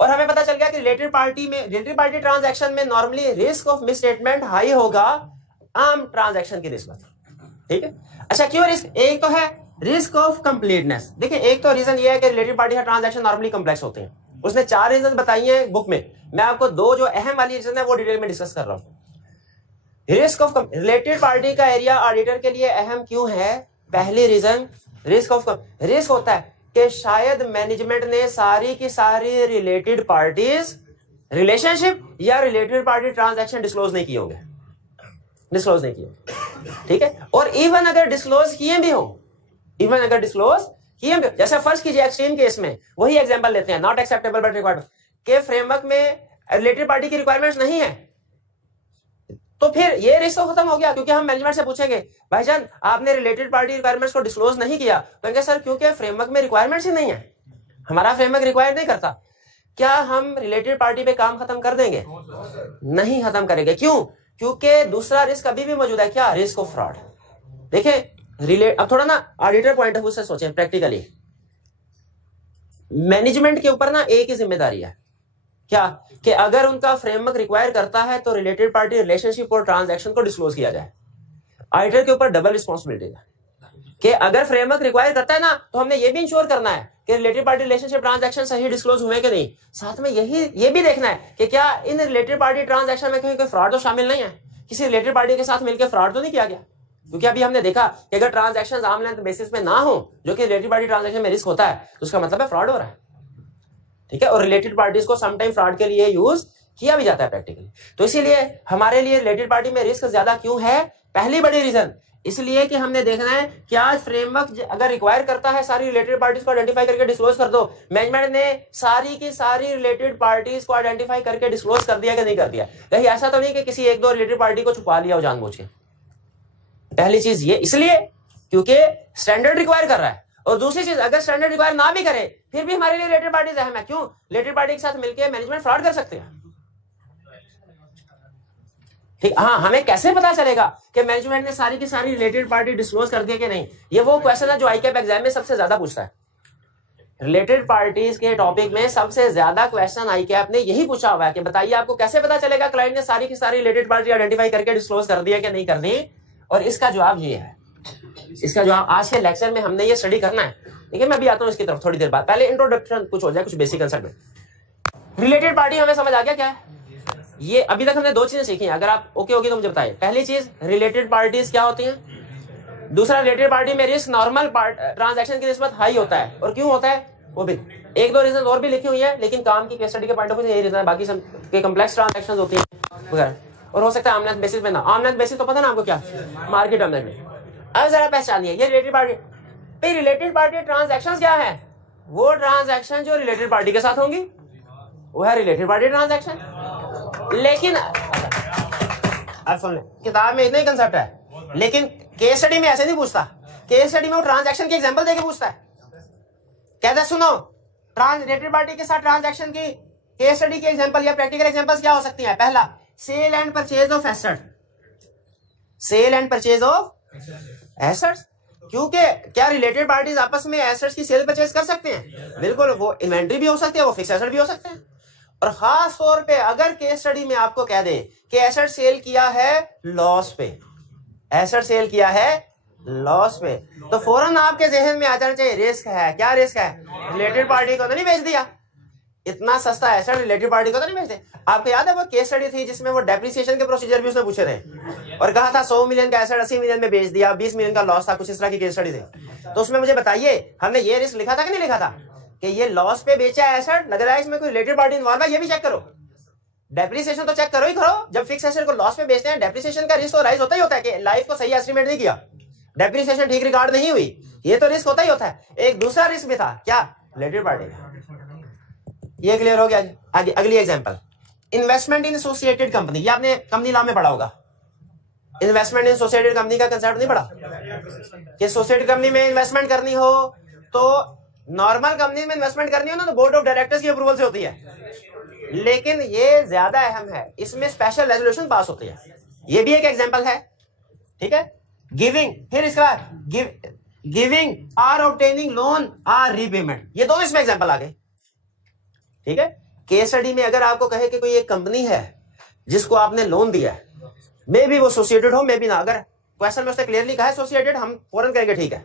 और हमें पता चल गया कि रिलेटेड पार्टी ट्रांजैक्शन में normally risk of misstatement high होगा आम ट्रांजैक्शन की निस्बत। ठीक है, अच्छा क्यों रिस्क? एक तो है रिस्क ऑफ कंप्लीटनेस। देखिए, एक तो रीजन ये है कि रिलेटेड पार्टी का ट्रांजैक्शन नॉर्मली कॉम्प्लेक्स होते हैं। उसने 4 रीजन बताई हैं बुक में, मैं आपको 2 जो अहम वाली रीजन है वो डिटेल में डिस्कस कर रहा हूं। रिस्क ऑफ रिलेटेड पार्टी का एरिया ऑडिटर के लिए अहम क्यों है? पहली रीजन, रिस्क होता है कि शायद मैनेजमेंट ने सारी की सारी रिलेटेड पार्टीज रिलेशनशिप या रिलेटेड पार्टी ट्रांजैक्शन डिस्क्लोज नहीं किए होंगे, डिस्क्लोज नहीं किए। ठीक है, और इवन अगर डिस्क्लोज किए भी हो, जैसे फर्स्ट कीजिए एक्सट्रीम केस में वही एग्जांपल लेते हैं, नॉट एक्सेप्टेबल बट रिक्वायर्ड, के फ्रेमवर्क में रिलेटेड पार्टी की रिक्वायरमेंट्स नहीं है, तो फिर ये रिस्क खत्म हो गया। क्योंकि हम मैनेजमेंट से पूछेंगे, भाईजान आपने रिलेटेड पार्टी रिक्वायरमेंट्स को डिस्क्लोज नहीं किया, तो कहेंगे सर क्योंकि फ्रेमवर्क में रिक्वायरमेंट्स ही नहीं है, हमारा फ्रेमवर्क रिक्वायर नहीं करता। क्या हम रिलेटेड पार्टी पे काम खत्म कर देंगे? नहीं खत्म करेंगे। क्यों? क्योंकि दूसरा रिस्क अभी भी मौजूद है। क्या? Risk of fraud. देखिए, अब थोड़ा ना ऑडिटर पॉइंट ऑफ व्यू से सोचें प्रैक्टिकली। मैनेजमेंट के ऊपर ना एक ही जिम्मेदारी है, क्या? कि अगर उनका फ्रेमवर्क रिक्वायर करता है तो रिलेटेड पार्टी रिलेशनशिप और ट्रांजैक्शन को डिस्क्लोज किया जाए। ऑडिटर के ऊपर डबल रिस्पॉन्सिबिलिटी है कि अगर फ्रेमवर्क रिक्वायर करता है ना, तो हमने ये भी इंश्योर करना है कि रिलेटेड पार्टी रिलेशनशिप ट्रांजैक्शन सही डिस्क्लोज हुए कि नहीं। साथ में ये भी देखना है कि क्या इन रिलेटेड पार्टी ट्रांजैक्शन में कहीं कोई फ्रॉड तो शामिल नहीं है, किसी रिलेटेड पार्टी के साथ मिलकर फ्रॉड तो नहीं किया गया। क्योंकि अभी हमने देखा कि अगर ट्रांजैक्शंस आर्म लेंथ बेसिस पे ना हो, जो कि रिलेटेड पार्टी ट्रांजैक्शन में रिस्क होता है, तो उसका मतलब है फ्रॉड हो रहा है। ठीक है, और रिलेटेड पार्टीज को समटाइम फ्रॉड के लिए यूज किया भी जाता है प्रैक्टिकली। तो इसीलिए हमारे लिए रिलेटेड पार्टी में रिस्क ज्यादा क्यों है? पहली बड़ी रीजन इसलिए कि हमने देखना है कि आज फ्रेमवर्क अगर रिक्वायर करता है सारी रिलेटेड पार्टीज को आइडेंटिफाई करके डिस्क्लोज कर दो, मैनेजमेंट ने सारी की सारी रिलेटेड पार्टीज को आइडेंटिफाई करके डिस्क्लोज कर दिया कि नहीं कर दिया। कहीं ऐसा तो नहीं कि किसी 1-2 रिलेटेड पार्टी को छुपा लिया हो जानबूझ के। पहली चीज ये, इसलिए क्योंकि स्टैंडर्ड रिक्वायर कर रहा है। और दूसरी चीज, अगर स्टैंडर्ड रिक्वायर ना भी करे फिर भी हमारे लिए रिलेटेड पार्टीज अहम है। क्यों? रिलेटेड पार्टी के साथ मिलकर मैनेजमेंट फ्रॉड कर सकते हैं। ठीक, हाँ, हमें कैसे पता चलेगा कि मैनेजमेंट ने सारी की सारी रिलेटेड पार्टी डिस्क्लोज कर दी कि नहीं? ये वो क्वेश्चन है जो आईकैप एग्जाम में सबसे ज्यादा पूछता है। रिलेटेड पार्टीज के टॉपिक में सबसे ज्यादा क्वेश्चन आईकैप ने यही पूछा हुआ है कि बताइए आपको कैसे पता चलेगा क्लाइंट ने सारी की सारी रिलेटेड पार्टी आइडेंटिफाई करके डिस्क्लोज कर दिया कि नहीं कर दी। और इसका जवाब ये है, इसका जवाब आज के लेक्चर में हमने ये स्टडी करना है। ठीक है, मैं अभी आता हूँ इसकी तरफ थोड़ी देर बाद। पहले इंट्रोडक्शन कुछ हो जाए, कुछ बेसिक कंसेप्ट में। रिलेटेड पार्टी हमें समझ आ गया क्या है? ये अभी तक हमने दो चीजें सीखी हैं। अगर आप ओके होगी तो मुझे बताइए। पहली चीज, रिलेटेड पार्टीज क्या होती हैं। दूसरा, रिलेटेड पार्टी में रिस्क नॉर्मल ट्रांजैक्शन की निस्बत हाई होता है। और क्यों होता है वो भी एक दो रीजन और भी लिखी हुई है, लेकिन काम की केस स्टडी के पॉइंट ऑफ व्यू से यही रीजन है। बाकी सब के कॉम्प्लेक्स ट्रांजैक्शंस होती हैं वगैरह, और हो सकता है आमनेट बेसिस में ना। आमनेट बेसिस तो पता ना आपको क्या, मार्केट आमनेट में। अब जरा पहचानिए ये related party. Related party transactions क्या है? वो ट्रांजैक्शन जो रिलेटेड पार्टी के साथ होंगी वो है रिलेटेड पार्टी ट्रांजैक्शन। लेकिन अब सुन ले, किताब में इतना ही कंसेप्ट है, लेकिन केस स्टडी में ऐसे नहीं पूछता। केस स्टडी में वो ट्रांजैक्शन की एग्जांपल देके पूछता है। कहता है सुनो, रिलेटेड पार्टी के साथ ट्रांजैक्शन की केस स्टडी की एग्जांपल या प्रैक्टिकल एग्जांपल्स क्या हो सकती हैं? पहला, sale and purchase of asset. Sale and purchase of assets, क्योंकि क्या रिलेटेड पार्टीज आपस में एसेट्स की सेल परचेज कर सकते हैं? बिल्कुल, वो इन्वेंट्री भी हो सकती है, वो फिक्स एसेट भी हो सकते हैं। और खास तौर पे अगर केस स्टडी में आपको कह दे कि एसेट सेल किया है लॉस पे, एसेट सेल किया है लॉस पे, तो फौरन आपके जहन में आ जाना चाहिए रिस्क है। क्या रिस्क है? रिलेटेड पार्टी को तो नहीं बेच दिया, इतना सस्ता एसेट रिलेटेड पार्टी को तो नहीं बेच दिया। आपको याद है वो केस स्टडी थी जिसमें वो डेप्रिसिएशन के प्रोसीजर भी उसने पूछे थे और कहा था 100 मिलियन का एसेट 80 मिलियन में बेच दिया, 20 मिलियन का लॉस था, कुछ इस तरह की केस स्टडी थी। तो उसमें मुझे बताइए हमने ये रिस्क लिखा था कि नहीं लिखा था कि ये लॉस पे बेचा एसेट, लग रहा है इसमें कोई रिलेटेड पार्टी इन्वॉल्व है, ये भी चेक करो। डेप्रिसिएशन तो चेक करो ही करो। जब फिक्स एसेट को लॉस पे बेचते हैं डेप्रिसिएशन का रिस्क तो राइज होता ही होता है कि लाइफ को सही एस्टिमेट नहीं किया, डेप्रिसिएशन ठीक रिकॉर्ड नहीं हुई, ये तो रिस्क होता ही होता है। एक दूसरा रिस्क भी था, क्या? रिलेटेड पार्टी का। ये क्लियर हो गया। आगे अगली example, investment in associated company. ये आपने कंपनी लॉ में पढ़ा होगा। इन्वेस्टमेंट इन एसोसिएटेड कंपनी का कंसेप्ट नहीं पढ़ा कि एसोसिएटेड कंपनी में इन्वेस्टमेंट करनी हो तो नॉर्मल कंपनी में इन्वेस्टमेंट करनी हो ना तो बोर्ड ऑफ डायरेक्टर्स की अप्रूवल से होती है, लेकिन ये ज्यादा अहम है, इसमें स्पेशल रेजोल्यूशन पास होती है। ये भी एक एग्जांपल है। ठीक है, गिविंग, फिर इसका giving or obtaining loan or repayment, ये दोनों इसमें एग्जांपल आ गए। ठीक है, केस स्टडी में अगर आपको कहे कि कोई एक कंपनी है जिसको आपने लोन दिया है, मे भी वो एसोसिएटेड हो, मे भी ना, अगर क्वेश्चन में उसने क्लियरली कहा एसोसिएटेड, हम फौरन कहेंगे ठीक है।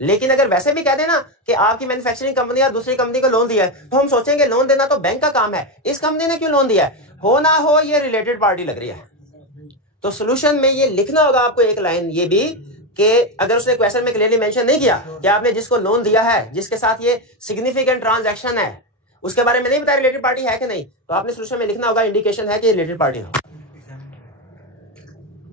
लेकिन अगर वैसे भी कह देना कि आपकी मैन्युफैक्चरिंग कंपनी और दूसरी कंपनी को लोन दिया है, तो हम सोचेंगे लोन देना तो बैंक का काम है, इस कंपनी ने क्यों लोन दिया है? हो ना हो ये रिलेटेड पार्टी लग रही है। तो सोल्यूशन में ये लिखना होगा आपको एक लाइन ये भी कि अगर उसने क्वेश्चन में क्लियरली मेंशन नहीं किया कि आपने जिसको लोन दिया है, जिसके साथ ये सिग्निफिकेंट ट्रांजैक्शन है, उसके बारे में नहीं बताया रिलेटेड पार्टी है कि नहीं, तो आपने सोल्यूशन में लिखना होगा इंडिकेशन है कि रिलेटेड पार्टी हो।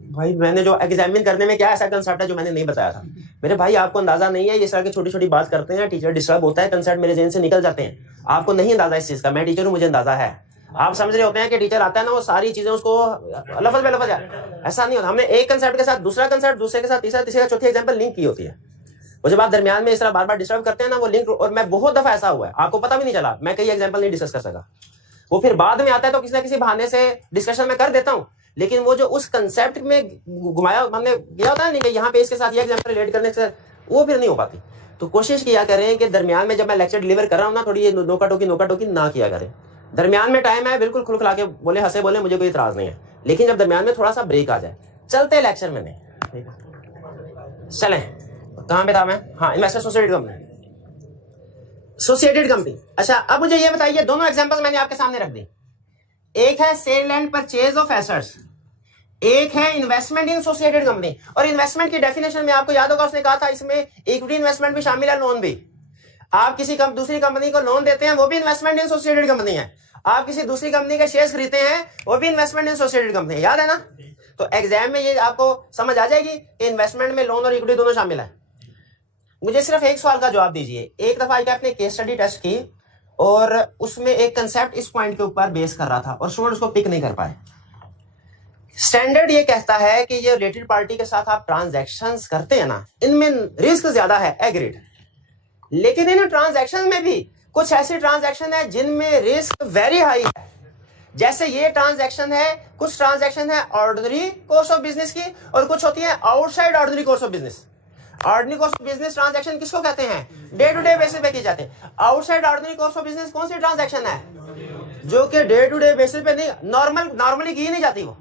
भाई मैंने जो एग्जामिन करने में क्या ऐसा कंसेप्ट है जो मैंने नहीं बताया था मेरे भाई, आपको अंदाजा नहीं है। ये तरह की छोटी छोटी बात करते हैं, टीचर डिस्टर्ब होता है, कंसेप्ट मेरे जेहन से निकल जाते हैं। आपको नहीं अंदाजा इस चीज का, मैं टीचर हूं, मुझे अंदाजा है। आप समझ रहे होते हैं कि टीचर आता है ना वो सारी चीजें उसको लफज में लफज है, ऐसा नहीं होता। हमने एक कंसेप्ट के साथ दूसरा कंसेप्ट, दूसरे के साथ तीसरा, तीसरे का चौथी एग्जाम्पल लिंक की होती है। वो जब आप दरमियान में इस तरह बार बार डिस्टर्ब करते हैं ना वो लिंक, और मैं बहुत दफा ऐसा हुआ है, आपको पता भी नहीं चला, मैं कई एग्जाम्पल नहीं डिस्कस कर सका। वो फिर बाद में आता है तो किसी ना किसी बहाने से डिस्कशन में कर देता हूँ, लेकिन वो जो उस कंसेप्ट में घुमाया हमने किया होता है नहीं कि यहाँ पे इसके साथ ये एग्जाम्पल रिलेट करने से, वो फिर नहीं हो पाती। तो कोशिश किया करें कि दरमियान में जब मैं लेक्चर डिलीवर कर रहा हूँ ना, थोड़ी ये नोका टोकी ना किया करें। दरमियान में टाइम है, बिल्कुल खुलखुला के बोले, हंसे बोले, मुझे कोई इतराज नहीं है, लेकिन जब दरमियान में थोड़ा सा ब्रेक आ जाए, चलते लेक्चर में नहीं। चलें, कहाँ पे था मैं? हाँ, investor associated company, associated company. अच्छा, अब मुझे ये बताइए, दोनों एग्जांपल्स मैंने आपके सामने रख दी। एक है sale and purchase of assets, एक है इन्वेस्टमेंट इन एसोसिएटेड कंपनी। और इन्वेस्टमेंट की डेफिनेशन में आपको याद होगा उसने कहा था इसमें इक्विटी इन्वेस्टमेंट भी शामिल है, लोन भी। आप किसी दूसरी कंपनी को लोन देते हैं, वो भी इन्वेस्टमेंट इन एसोसिएटेड कंपनी है। आप किसी दूसरी कंपनी के शेयर्स खरीदते हैं, वो भी इन्वेस्टमेंट इन एसोसिएटेड कंपनी है, याद है ना? तो एग्जाम में ये आपको समझ आ जाएगी कि इन्वेस्टमेंट में लोन और इक्विटी दोनों शामिल है। मुझे सिर्फ एक सवाल का जवाब दीजिए। एक दफा आपने केस स्टडी टेस्ट की और उसमें एक कंसेप्ट इस पॉइंट के ऊपर बेस कर रहा था और स्टूडेंट्स को पिक नहीं कर पाए स्टैंडर्ड ये कहता है कि ये रिलेटेड पार्टी के साथ आप ट्रांजैक्शंस करते हैं ना, इनमें रिस्क ज्यादा है, एग्रीड। लेकिन इन ट्रांजैक्शन में भी कुछ ऐसी ट्रांजैक्शन है जिनमें रिस्क वेरी हाई है। जैसे ये ट्रांजैक्शन है, कुछ ट्रांजैक्शन है ऑर्डिनरी कोर्स ऑफ बिजनेस की और कुछ होती है outside ordinary course of business. Ordinary course of business transaction किसको कहते हैं? डे टू डे बेसिस पे की जाते हैं। Outside ordinary course of business कौन सी ट्रांजैक्शन है? जो कि डे टू डे बेसिस पे नहीं, नॉर्मली की नहीं जाती वो।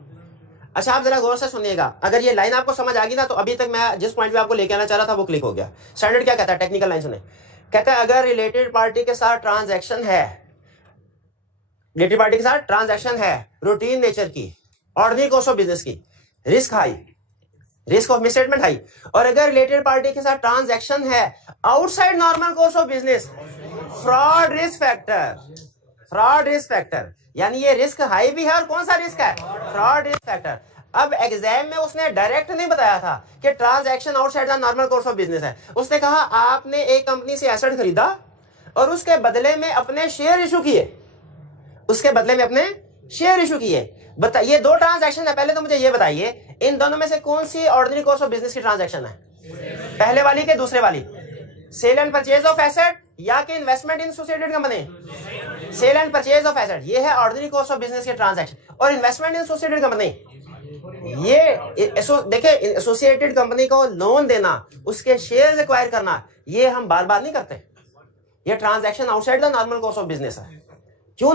अच्छा, आप जरा गौर से सुनिएगा, अगर ये लाइन आपको समझ आ गई ना, तो अभी तक मैं जिस पॉइंट पे आपको लेके आना चाह रहा था वो क्लिक हो गया। स्टैंडर्ड क्या कहता है? टेक्निकल लाइन सुने, कहता है अगर रिलेटेड पार्टी के साथ ट्रांजैक्शन है, रूटीन नेचर की, ऑर्डिनरी कोर्स ऑफ बिजनेस की, risk high, risk of misstatement high. और अगर रिलेटेड पार्टी के साथ ट्रांजैक्शन है outside normal course of business, fraud risk factor, यानी ये रिस्क हाई भी है और कौन सा रिस्क है? Fraud risk factor. अब एग्जाम में उसने डायरेक्ट नहीं बताया था कि transaction outside the normal course of business है। उसने कहा आपने एक कंपनी से एसेट खरीदा और उसके बदले में अपने शेयर इशू किए, बताइए दो ट्रांजैक्शन है। पहले तो मुझे ये बताइए, इन दोनों में से कौन सी ऑर्डिनरी कोर्स ऑफ बिजनेस की ट्रांजैक्शन है? पहले वाली के दूसरे वाली? Sale and purchase of asset या कि investment in associated company? Sale and purchase of asset, ये है ऑर्डिनरी कोर्स ऑफ बिजनेस के ट्रांजैक्शन। और इन्वेस्टमेंट इन एसोसिएटेड कंपनी, ये देखिए, एसोसिएटेड कंपनी को लोन देना, उसके शेयर्स एक्वायर करना, ये हम बार बार नहीं करते। ये transaction outside the normal course of business है। क्यों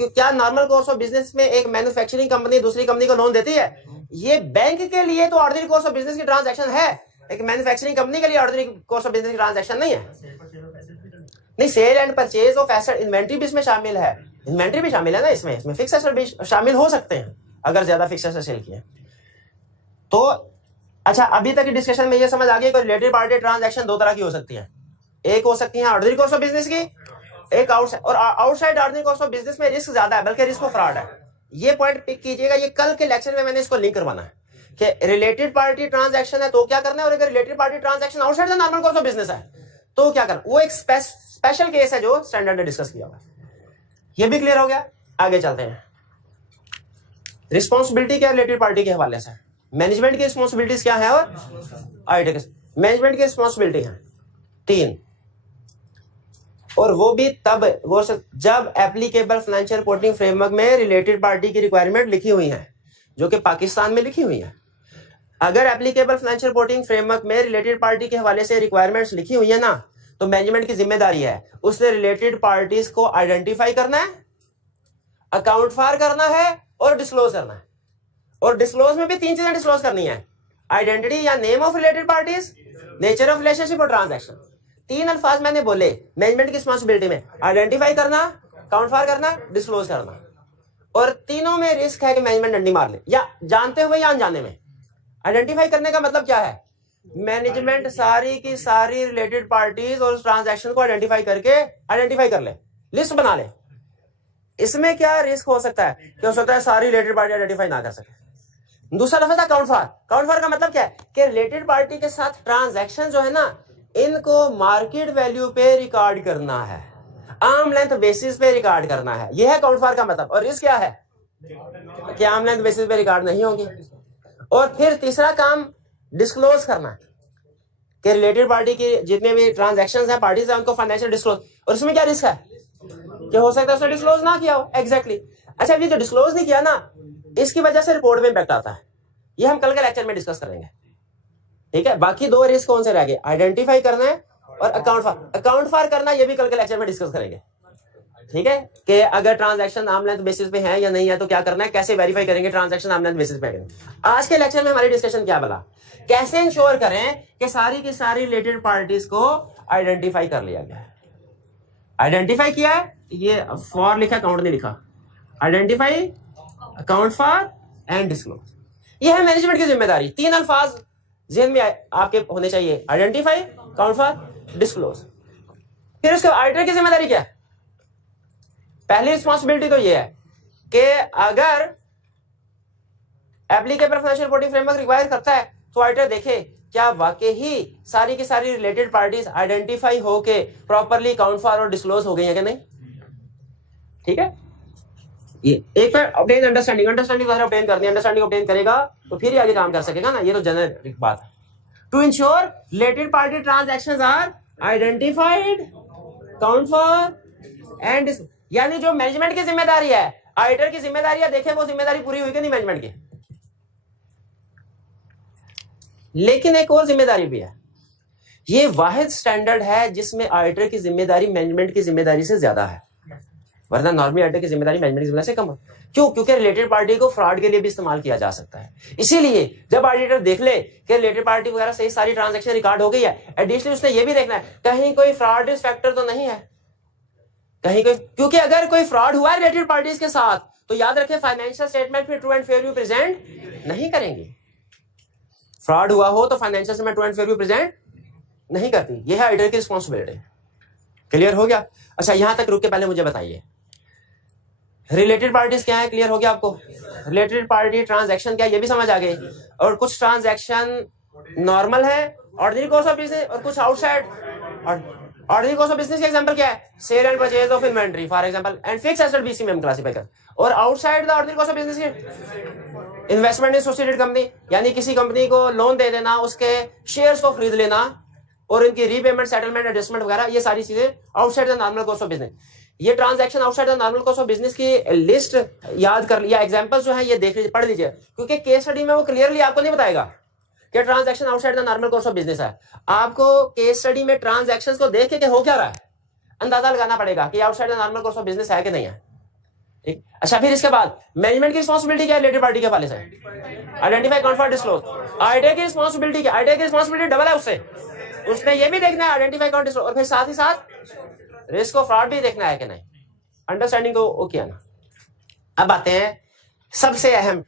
क्या नॉर्मल कोर्स ऑफ बिजनेस में एक मैन्युफैक्चरिंग कंपनी दूसरी कंपनी को लोन देती है? ये बैंक के लिए तो ऑर्डिनरी कोर्स ऑफ बिजनेस की ट्रांजैक्शन है, एक मैन्युफैक्चरिंग कंपनी के लिए ऑर्डिनरी कोर्स ऑफ बिजनेस की ट्रांजैक्शन नहीं है। नहीं, sale and purchase of asset, inventory भी इसमें शामिल है, इन्वेंट्री भी शामिल है ना इसमें फिक्स एसेट भी शामिल हो सकते हैं अगर ज्यादा फिक्स एसेट सेल किए तो। अच्छा, अभी तक की डिस्कशन में ये समझ आ गई कि रिलेटेड पार्टी ट्रांजैक्शन दो तरह की हो सकती है। एक हो सकती है ऑर्डिनरी कोर्स ऑफ बिजनेस की, एक आउटसाइड। और outside ordinary course of business में रिस्क ज्यादा है, बल्कि रिस्क ऑफ फ्रॉड है। ये पॉइंट पिक कीजिएगा, ये कल के लेक्चर में मैंने इसको लिंक करवाना है कि रिलेटेड पार्टी ट्रांजैक्शन है तो क्या करना है, और अगर related party transaction outside the normal course of business है तो क्या करना। वो एक स्पेशल केस है जो स्टैंडर्ड ने डिस्कस किया हुआ। ये भी क्लियर हो गया। आगे चलते हैं। रिस्पॉन्सिबिलिटी क्या रिलेटेड पार्टी के हवाले से? मैनेजमेंट की रिस्पॉन्सिबिलिटीज क्या है? और मैनेजमेंट की रिस्पॉन्सिबिलिटी है 3, और वो भी तब जब एप्लीकेबल फाइनेंशियल रिपोर्टिंग फ्रेमवर्क में रिलेटेड पार्टी की रिक्वायरमेंट लिखी हुई है, जो कि पाकिस्तान में लिखी हुई है। अगर एप्लीकेबल फाइनेंशियल रिपोर्टिंग फ्रेमवर्क में रिलेटेड पार्टी के हवाले से रिक्वायरमेंट्स लिखी हुई है ना, तो मैनेजमेंट की जिम्मेदारी है उसने रिलेटेड पार्टीज को आइडेंटिफाई करना है, अकाउंट फार करना है और डिस्क्लोज करना है। और डिस्क्लोज में भी 3 चीजें डिस्क्लोज करनी है: आइडेंटिटी या name of related parties, nature of relationship और ट्रांजैक्शन। 3 अल्फाज मैंने बोले मैनेजमेंट की रिस्पॉन्सिबिलिटी में: आइडेंटिफाई करना, अकाउंट फार करना, डिस्क्लोज करना। और तीनों में रिस्क है कि मैनेजमेंट डंडी मार ले, या जानते हुए या अनजाने में। आइडेंटिफाई करने का मतलब क्या है? मैनेजमेंट सारी की सारी रिलेटेड पार्टीज और उस ट्रांजैक्शन को आइडेंटिफाई कर ले, लिस्ट बना ले। इसमें क्या रिस्क हो सकता है कि हो सकता है सारी रिलेटेड पार्टी आइडेंटिफाई ना कर सके। दूसरा लफ्ज है अकाउंट फार। अकाउंट फार का मतलब क्या है कि रिलेटेड पार्टी के साथ ट्रांजैक्शन जो है ना, इनको मार्केट वैल्यू पे रिकॉर्ड करना है, आर्म लेंथ बेसिस पे रिकॉर्ड करना है। यह है अकाउंट फार का मतलब। और रिस्क क्या है कि आर्म लेंथ बेसिस पे रिकॉर्ड नहीं होंगे। और फिर तीसरा काम डिस्क्लोज करना है कि रिलेटेड पार्टी की जितने भी ट्रांजैक्शंस हैं, पार्टीज हैं, उनको फाइनेंशियल डिस्क्लोज। और इसमें क्या रिस्क है कि हो सकता है उसने डिस्क्लोज ना किया हो। एग्जैक्टली। अच्छा, ये जो डिस्क्लोज नहीं किया ना, इसकी वजह से रिपोर्ट में इंपैक्ट आता है। ये हम कल के लेक्चर में डिस्कस करेंगे, ठीक है। बाकी 2 रिस्क कौन से रह गए? आइडेंटिफाई करना है और अकाउंट फार करना, ये भी कल के लेक्चर में डिस्कस करेंगे, ठीक है। कि अगर ट्रांजैक्शन आर्म लेंथ बेसिस पे है या नहीं है तो क्या करना है, कैसे वेरीफाई करेंगे ट्रांजैक्शन आर्म लेंथ बेसिस पे है। आज के लेक्चर में हमारी डिस्कशन क्या बोला, कैसे इंश्योर करें कि सारी की सारी रिलेटेड पार्टीज को आइडेंटिफाई कर लिया गया है। आइडेंटिफाई किया है, ये फॉर लिखा, अकाउंट नहीं लिखा। Identify, account for and disclose, ये है मैनेजमेंट की जिम्मेदारी। 3 अल्फाज जेहन में आपके होने चाहिए: आइडेंटिफाई, अकाउंट फॉर, डिस्क्लोज। फिर उसके ऑडिटर की जिम्मेदारी क्या है? पहली रिस्पॉन्सिबिलिटी तो ये है कि अगर applicable financial reporting framework require करता है तो ऑडिटर देखे क्या वाकई ही सारी की सारी रिलेटेड पार्टीज आइडेंटिफाई होके प्रॉपर्ली अकाउंट फॉर और डिस्क्लोज हो गई है कि नहीं, ठीक है। ये एक बार ऑब्टेन अंडरस्टैंडिंग, अंडरस्टैंडिंग ऑब्टेन करनी है, अंडरस्टैंडिंग ऑब्टेन करेगा तो फिर ही आगे काम कर सकेगा ना, ये तो जनरल बात है। To ensure related party transactions are identified, count for and, यानी जो मैनेजमेंट की जिम्मेदारी है, ऑडिटर की जिम्मेदारी है, देखें वो जिम्मेदारी पूरी हुई कि नहीं मैनेजमेंट की। लेकिन एक और जिम्मेदारी भी है, ये वाहिद स्टैंडर्ड है जिसमें ऑडिटर की जिम्मेदारी मैनेजमेंट की जिम्मेदारी से ज्यादा है, वरना नॉर्मली ऑडिटर की जिम्मेदारी मैनेजमेंट की जिम्मेदारी से कम है। क्यों? क्योंकि रिलेटेड पार्टी को फ्रॉड के लिए भी इस्तेमाल किया जा सकता है। इसीलिए जब ऑडिटर देख ले कि रिलेटेड पार्टी वगैरह से सारी ट्रांजैक्शन रिकॉर्ड हो गई है, एडिशनली उसने ये भी देखना है कहीं कोई फ्रॉड फैक्टर तो नहीं है, कहीं कोई, क्योंकि अगर कोई फ्रॉड हुआ है रिलेटेड पार्टीज के साथ तो याद रखें फाइनेंशियल स्टेटमेंट फिर true and fair view present नहीं करेंगे। फ्रॉड हुआ हो तो financial statement true and fair view present नहीं करती, यह है ऑडिटर की रिस्पॉन्सिबिलिटी। क्लियर हो गया? अच्छा, यहां तक रुक के पहले मुझे बताइए रिलेटेड पार्टीज क्या है, क्लियर हो गया आपको? रिलेटेड पार्टी ट्रांजैक्शन क्या है ये भी समझ आ गई, और कुछ ट्रांजैक्शन नॉर्मल है ऑर्डिनरी कोर्स ऑफ बिजनेस और कुछ outside ordinary course of business का एग्जांपल क्या है? Sale and purchase of inventory for example, and fix asset बीसी में हम क्लासिफाई कर, और outside the ordinary course of business के इन्वेस्टमेंट इन एसोसिएटेड कंपनी, यानी किसी कंपनी को लोन दे देना, उसके शेयर्स को खरीद लेना और इनकी रीपेमेंट, सेटलमेंट, एडजस्टमेंट वगैरह, ये सारी चीजें outside the normal course of business. ये transaction outside the normal course of business की लिस्ट याद कर लिया, एग्जांपल्स जो है ये देख लीजिए, पढ़ लीजिए, क्योंकि केस स्टडी में वो क्लियरली आपको नहीं बताएगा कि transaction outside the normal course of business है। आपको केस स्टडी में ट्रांजैक्शंस को देख के हो क्या रहा है अंदाजा लगाना पड़ेगा कि outside the normal course of business है कि नहीं है। ठीक, अच्छा, फिर इसके बाद मैनेजमेंट की रिस्पांसिबिलिटी क्या है रिलेटेड पार्टी के हवाले से? Identify, confirm, disclose. ऑडिटर की रिस्पांसिबिलिटी क्या? ऑडिटर की रिस्पांसिबिलिटी डबल है उससे, उसने ये भी देखना है आइडेंटिफाई, कॉन्फर्म, डिस्क्लोज, और फिर साथ ही साथ रिस्क ऑफ फ्रॉड भी देखना है कि नहीं। अंडरस्टैंडिंग को ओके आना। अब आते हैं सबसे अहम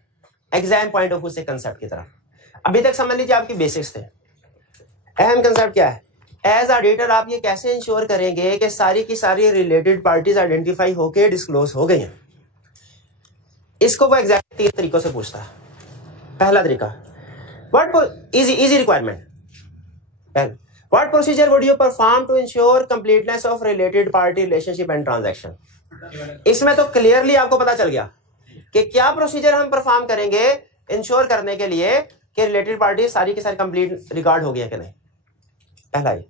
एग्जाम पॉइंट ऑफ व्यू से कंसेप्ट की तरफ। अभी तक समझ लीजिए आपकी बेसिक्स थे। अहम कंसेप्ट क्या है? एज ऑडिटर आप ये कैसे इंश्योर करेंगे कि सारी की सारी रिलेटेड पार्टीज आइडेंटिफाई होके डिस्क्लोज हो गई हैं। इसको वो एग्जैक्ट 3 तरीकों से पूछता है। पहला तरीका, what is the requirement, what procedure would you perform to ensure completeness of related party relationship and transaction. इसमें तो क्लियरली आपको पता चल गया कि क्या प्रोसीजर हम परफॉर्म करेंगे इंश्योर करने के लिए कि रिलेटेड पार्टी सारी की सारी कंप्लीट रिकॉर्ड हो गई है कि नहीं। पहला ही।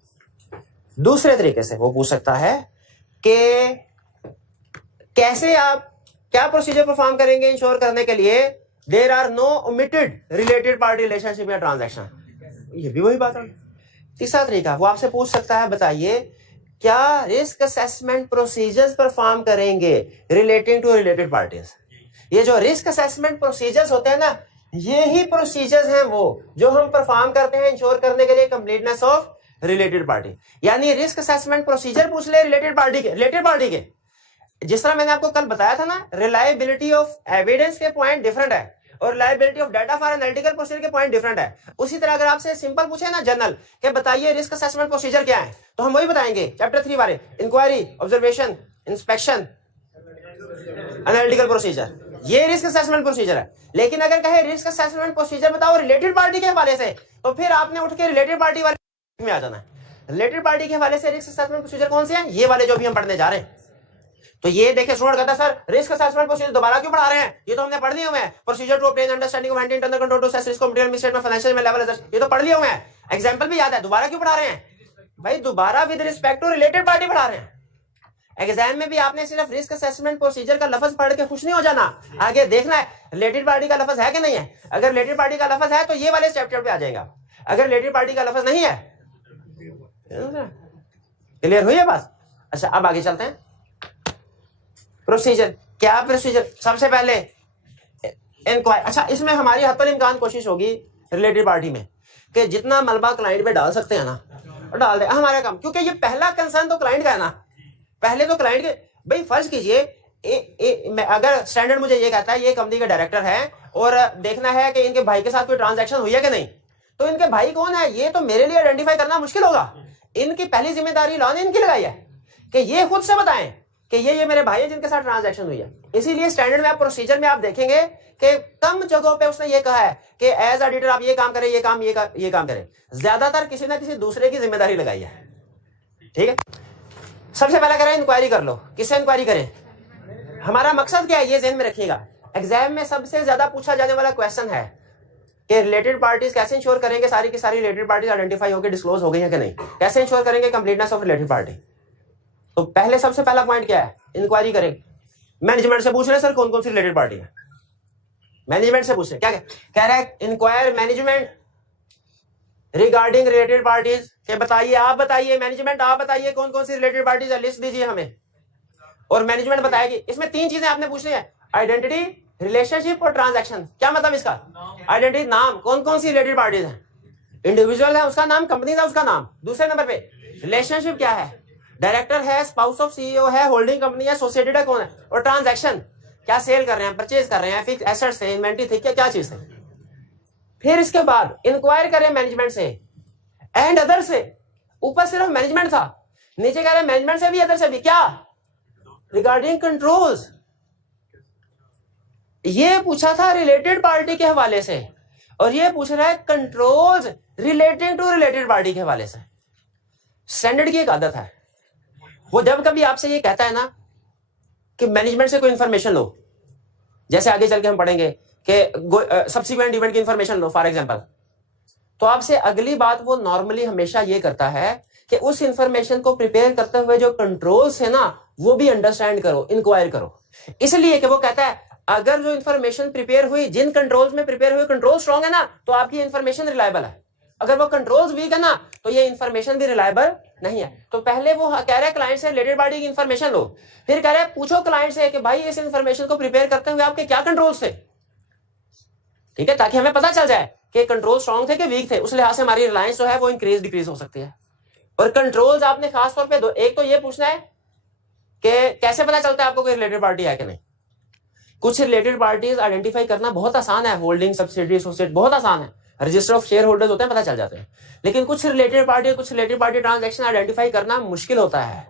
दूसरे तरीके से वो पूछ सकता है कि कैसे आप क्या प्रोसीजर परफॉर्म करेंगे इंश्योर करने के लिए there are no omitted related party relationship या ट्रांजैक्शन। ये भी वही बात है। तीसरा तरीका, वो आपसे पूछ सकता है बताइए क्या रिस्क असेसमेंट प्रोसीजर्स परफॉर्म करेंगे रिलेटिंग टू रिलेटेड पार्टीज। ये जो रिस्क असेसमेंट प्रोसीजर्स होते हैं ना, ये ही प्रोसीजर्स हैं वो जो हम परफॉर्म करते हैं इंश्योर करने के लिए कंप्लीटनेस ऑफ रिलेटेड पार्टी। यानी रिस्क असेसमेंट प्रोसीजर पूछ ले रिलेटेड पार्टी के। जिस तरह मैंने आपको कल बताया था ना, रिलायबिलिटी ऑफ एविडेंस के पॉइंट डिफरेंट है और reliability of data for analytical procedure के पॉइंट डिफरेंट है। उसी तरह अगर आपसे सिंपल पूछे ना जनरल कि बताइए रिस्क असेसमेंट प्रोसीजर क्या है, तो हम वही बताएंगे चैप्टर 3 बारे, inquiry, observation, inspection, analytical procedure, ये रिस्क असेसमेंट प्रोसीजर है। लेकिन अगर कहे रिस्क असेसमेंट प्रोसीजर बताओ रिलेटेड पार्टी के हवाले से, तो फिर आपने उठ के रिलेटेड पार्टी वाले में आ जाना है। रिलेटेड पार्टी के हवाले से रिस्क असेसमेंट प्रोसीजर कौन से हैं? ये वाले जो भी हम पढ़ने जा रहे हैं। तो ये देखिए स्टूडेंट कहता है सर रिस्क असेसमेंट प्रोसीजर दोबारा क्यों पढ़ा रहे हैं, ये तो हमने पढ़ लिए हुए हैं। Procedure to obtain understanding of internal control to assess risk of material statement financial level, ये तो पढ़ लिए हुए हैं, एग्जांपल भी याद है। दोबारा क्यों पढ़ा रहे हैं भाई? दोबारा with respect to related party पढ़ा रहे हैं। एग्जाम में भी आपने सिर्फ रिस्क असेसमेंट प्रोसीजर का लफ्ज पढ़ के खुश नहीं हो जाना, आगे देखना है रिलेटेड पार्टी का लफ्ज है कि नहीं है। अगर रिलेटेड पार्टी का लफ्ज है तो ये वाले चैप्टर पे आ जाएगा, अगर रिलेटेड पार्टी का लफ्ज नहीं है। क्लियर हुई है बात? अच्छा, अब आगे चलते हैं। प्रोसीजर क्या? प्रोसीजर सबसे पहले इंक्वायरी। अच्छा, इसमें हमारी हत्तल इम्कान कोशिश होगी रिलेटेड पार्टी में कि जितना मलबा क्लाइंट पे डाल सकते हैं ना डाल दे, हमारा काम, क्योंकि ये पहला कंसर्न तो क्लाइंट का है ना। पहले तो क्लाइंट के भाई फर्ज कीजिए अगर स्टैंडर्ड मुझे ये कहता है ये कंपनी के डायरेक्टर है और देखना है कि इनके भाई के साथ कोई ट्रांजैक्शन हुई है कि नहीं, तो इनके भाई कौन है ये तो मेरे लिए आइडेंटिफाई करना मुश्किल होगा। इनकी पहली जिम्मेदारी लॉ ने इनकी लगाई है कि ये खुद से बताएं कि ये मेरे भाई है जिनके साथ ट्रांजैक्शन हुई है। इसीलिए स्टैंडर्ड में आप प्रोसीजर में आप देखेंगे कि कम जगहों पे उसने ये कहा है कि एज ऑडिटर आप ये काम करें, ये काम करें। ज्यादातर किसी ना किसी दूसरे की जिम्मेदारी लगाई है। ठीक है, सबसे पहला करें इंक्वायरी कर लो। किससे इंक्वायरी करें? हमारा मकसद क्या है, ये ध्यान में रखिएगा। एग्जाम में सबसे ज्यादा पूछा जाने वाला क्वेश्चन है कि रिलेटेड पार्टीज कैसे इंश्योर करेंगे सारी की सारी रिलेटेड पार्टीज आइडेंटिफाई होकर डिस्क्लोज हो गई है कि नहीं, कैसे इंश्योर करेंगे कंप्लीटनेस ऑफ रिलेटेड पार्टी। तो पहले सबसे पहला पॉइंट क्या है, इंक्वायरी करें। मैनेजमेंट से पूछ रहे सर कौन कौन सी रिलेटेड पार्टी है, मैनेजमेंट से पूछ रहे क्या कह रहा है, inquire management regarding related parties के बताइए, आप बताइए मैनेजमेंट, आप बताइए कौन कौन सी रिलेटेड पार्टीज है, लिस्ट दीजिए हमें, और मैनेजमेंट बताएगी। इसमें 3 चीजें आपने पूछनी है, आइडेंटिटी, रिलेशनशिप और ट्रांजैक्शन। क्या मतलब इसका, आइडेंटिटी नाम, कौन कौन सी रिलेटेड पार्टीज है, इंडिविजुअल है उसका नाम, कंपनी है उसका नाम, दूसरे नंबर पे रिलेशनशिप क्या है, डायरेक्टर है, स्पाउस ऑफ सीईओ है, होल्डिंग कंपनी है, एसोसिएटेड है, कौन है, और ट्रांजैक्शन क्या सेल कर रहे हैं, परचेज कर रहे हैं, फिक्स एसेट्स है, इन्वेंटरी थी, क्या चीज है। फिर इसके बाद इंक्वायर करें मैनेजमेंट से एंड अदर से। ऊपर सिर्फ मैनेजमेंट था, नीचे कह रहे हैं मैनेजमेंट से भी अदर से भी, क्या रिगार्डिंग कंट्रोल्स। ये पूछा था रिलेटेड पार्टी के हवाले से, और ये पूछ रहा है controls relating to related party के हवाले से। स्टैंडर्ड की एक आदत है, वो जब कभी आपसे ये कहता है ना कि मैनेजमेंट से कोई इंफॉर्मेशन लो, जैसे आगे चल के हम पढ़ेंगे कि सब्सिक्वेंट इवेंट की इंफॉर्मेशन लो फॉर एग्जांपल, तो आपसे अगली बात वो नॉर्मली हमेशा ये करता है कि उस इंफॉर्मेशन को प्रिपेयर करते हुए जो कंट्रोल्स है ना वो भी अंडरस्टैंड करो, इंक्वायर करो। इसलिए कि वो कहता है अगर जो इंफॉर्मेशन प्रिपेयर हुई, जिन कंट्रोल्स में प्रिपेयर हुए कंट्रोल स्ट्रॉन्ग है ना, तो आपकी इंफॉर्मेशन रिलायबल है। अगर वो कंट्रोल्स वीक है ना, तो ये इंफॉर्मेशन भी रिलायबल नहीं है। तो पहले वो कह रहा है क्लाइंट से रिलेटेड पार्टी की इंफॉर्मेशन लो, फिर कह रहा है पूछो क्लाइंट से कि भाई इस इंफॉर्मेशन को प्रिपेयर करते हुए आपके क्या कंट्रोल्स थे, ठीक है, ताकि हमें पता चल जाए कि कंट्रोल स्ट्रॉन्ग थे कि वीक थे। उस लिहाज से हमारी रिलायंस जो है वो इंक्रीज डिक्रीज हो सकती है। और कंट्रोल्स आपने खासतौर पर एक तो ये पूछना है कि कैसे पता चलता है आपको कोई रिलेटेड पार्टी है कि नहीं। कुछ रिलेटेड पार्टीज आइडेंटिफाई करना बहुत आसान है, होल्डिंग सब्सिडियरी एसोसिएट बहुत आसान है, रजिस्टर ऑफ शेयर होल्डर्स होते हैं, पता चल जाते हैं। लेकिन कुछ रिलेटेड पार्टी ट्रांजैक्शन आइडेंटिफाई करना मुश्किल होता है।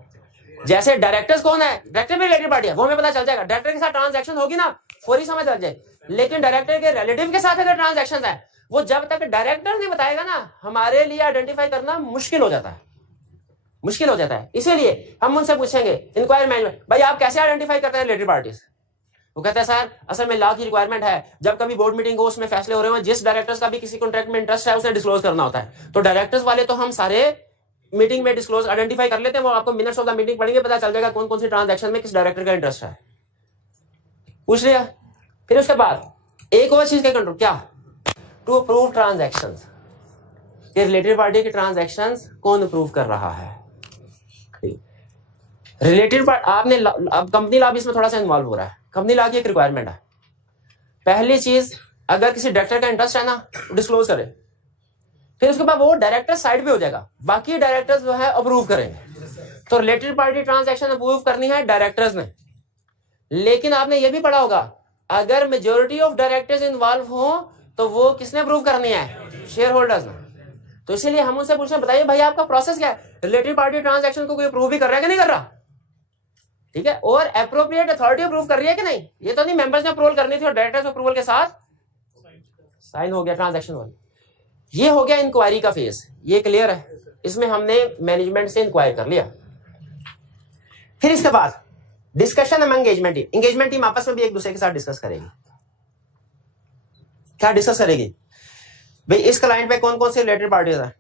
जैसे डायरेक्टर्स कौन है, डायरेक्टर भी रिलेटेड पार्टी है, वो हमें पता चल जाएगा, डायरेक्टर के साथ ट्रांजैक्शन होगी ना फौरी समझ आ जाए। लेकिन डायरेक्टर के रिलेटिव के साथ अगर ट्रांजैक्शन है, वो जब तक डायरेक्टर नहीं बताएगा ना, हमारे लिए आइडेंटिफाई करना मुश्किल हो जाता है, मुश्किल हो जाता है। इसीलिए हम उनसे पूछेंगे इंक्वायर मैनेजमेंट, भाई आप कैसे आइडेंटिफाई करते हैं रिलेटेड पार्टीज। वो कहता है सर असल में लॉ की रिक्वायरमेंट है, जब कभी बोर्ड मीटिंग हो उसमें फैसले हो रहे हो, जिस डायरेक्टर्स का भी किसी कॉन्ट्रैक्ट में इंटरेस्ट है उसे डिस्क्लोज करना होता है। तो डायरेक्टर्स वाले तो हम सारे मीटिंग में डिस्क्लोज आइडेंटिफाई कर लेते हैं, वो आपको मिनट्स ऑफ द मीटिंग पढ़ेंगे, पता चल जाएगा कौन कौन सी ट्रांजैक्शन में किस डायरेक्टर का इंटरेस्ट है, पूछ लिया। फिर उसके बाद एक और चीज का कंट्रोल, क्या, to approve transaction, related party के ट्रांजैक्शन कौन अप्रूव कर रहा है। रिलेटेड पार्टी आपने अब कंपनी लॉ भी इसमें थोड़ा सा इन्वॉल्व हो रहा है। कंपनी लॉ की एक रिक्वायरमेंट है, पहली चीज अगर किसी डायरेक्टर का इंटरेस्ट है ना डिस्क्लोज करे, फिर उसके बाद वो डायरेक्टर साइड पे हो जाएगा, बाकी डायरेक्टर्स जो है अप्रूव करेंगे। तो रिलेटेड पार्टी ट्रांजैक्शन अप्रूव करनी है डायरेक्टर्स ने। लेकिन आपने ये भी पढ़ा होगा अगर मेजोरिटी ऑफ डायरेक्टर्स इन्वॉल्व हो तो वो किसने अप्रूव करनी है, शेयर होल्डर्स ने। तो इसीलिए हम उनसे पूछना, बताइए भाई आपका प्रोसेस क्या है, रिलेटेड पार्टी ट्रांजैक्शन को कोई अप्रूव भी कर रहा है कि नहीं कर रहा, ठीक है, और एप्रोप्रिएट अथॉरिटी अप्रूव कर रही है कि नहीं। ये तो नहीं मेंबर्स ने अप्रूवल करनी थी और डायरेक्टर्स अप्रूवल के साथ साइन हो गया ट्रांजैक्शन वाली। ये हो गया इंक्वायरी का फेज, ये क्लियर है। इसमें हमने मैनेजमेंट से इंक्वायर कर लिया। फिर इसके बाद डिस्कशन अमंग एंगेजमेंट टीम आपस में भी एक दूसरे के साथ डिस्कस करेगी। क्या डिस्कस करेगी भाई, इस क्लाइंट पे कौन कौन से रिलेटेड पार्टीज है,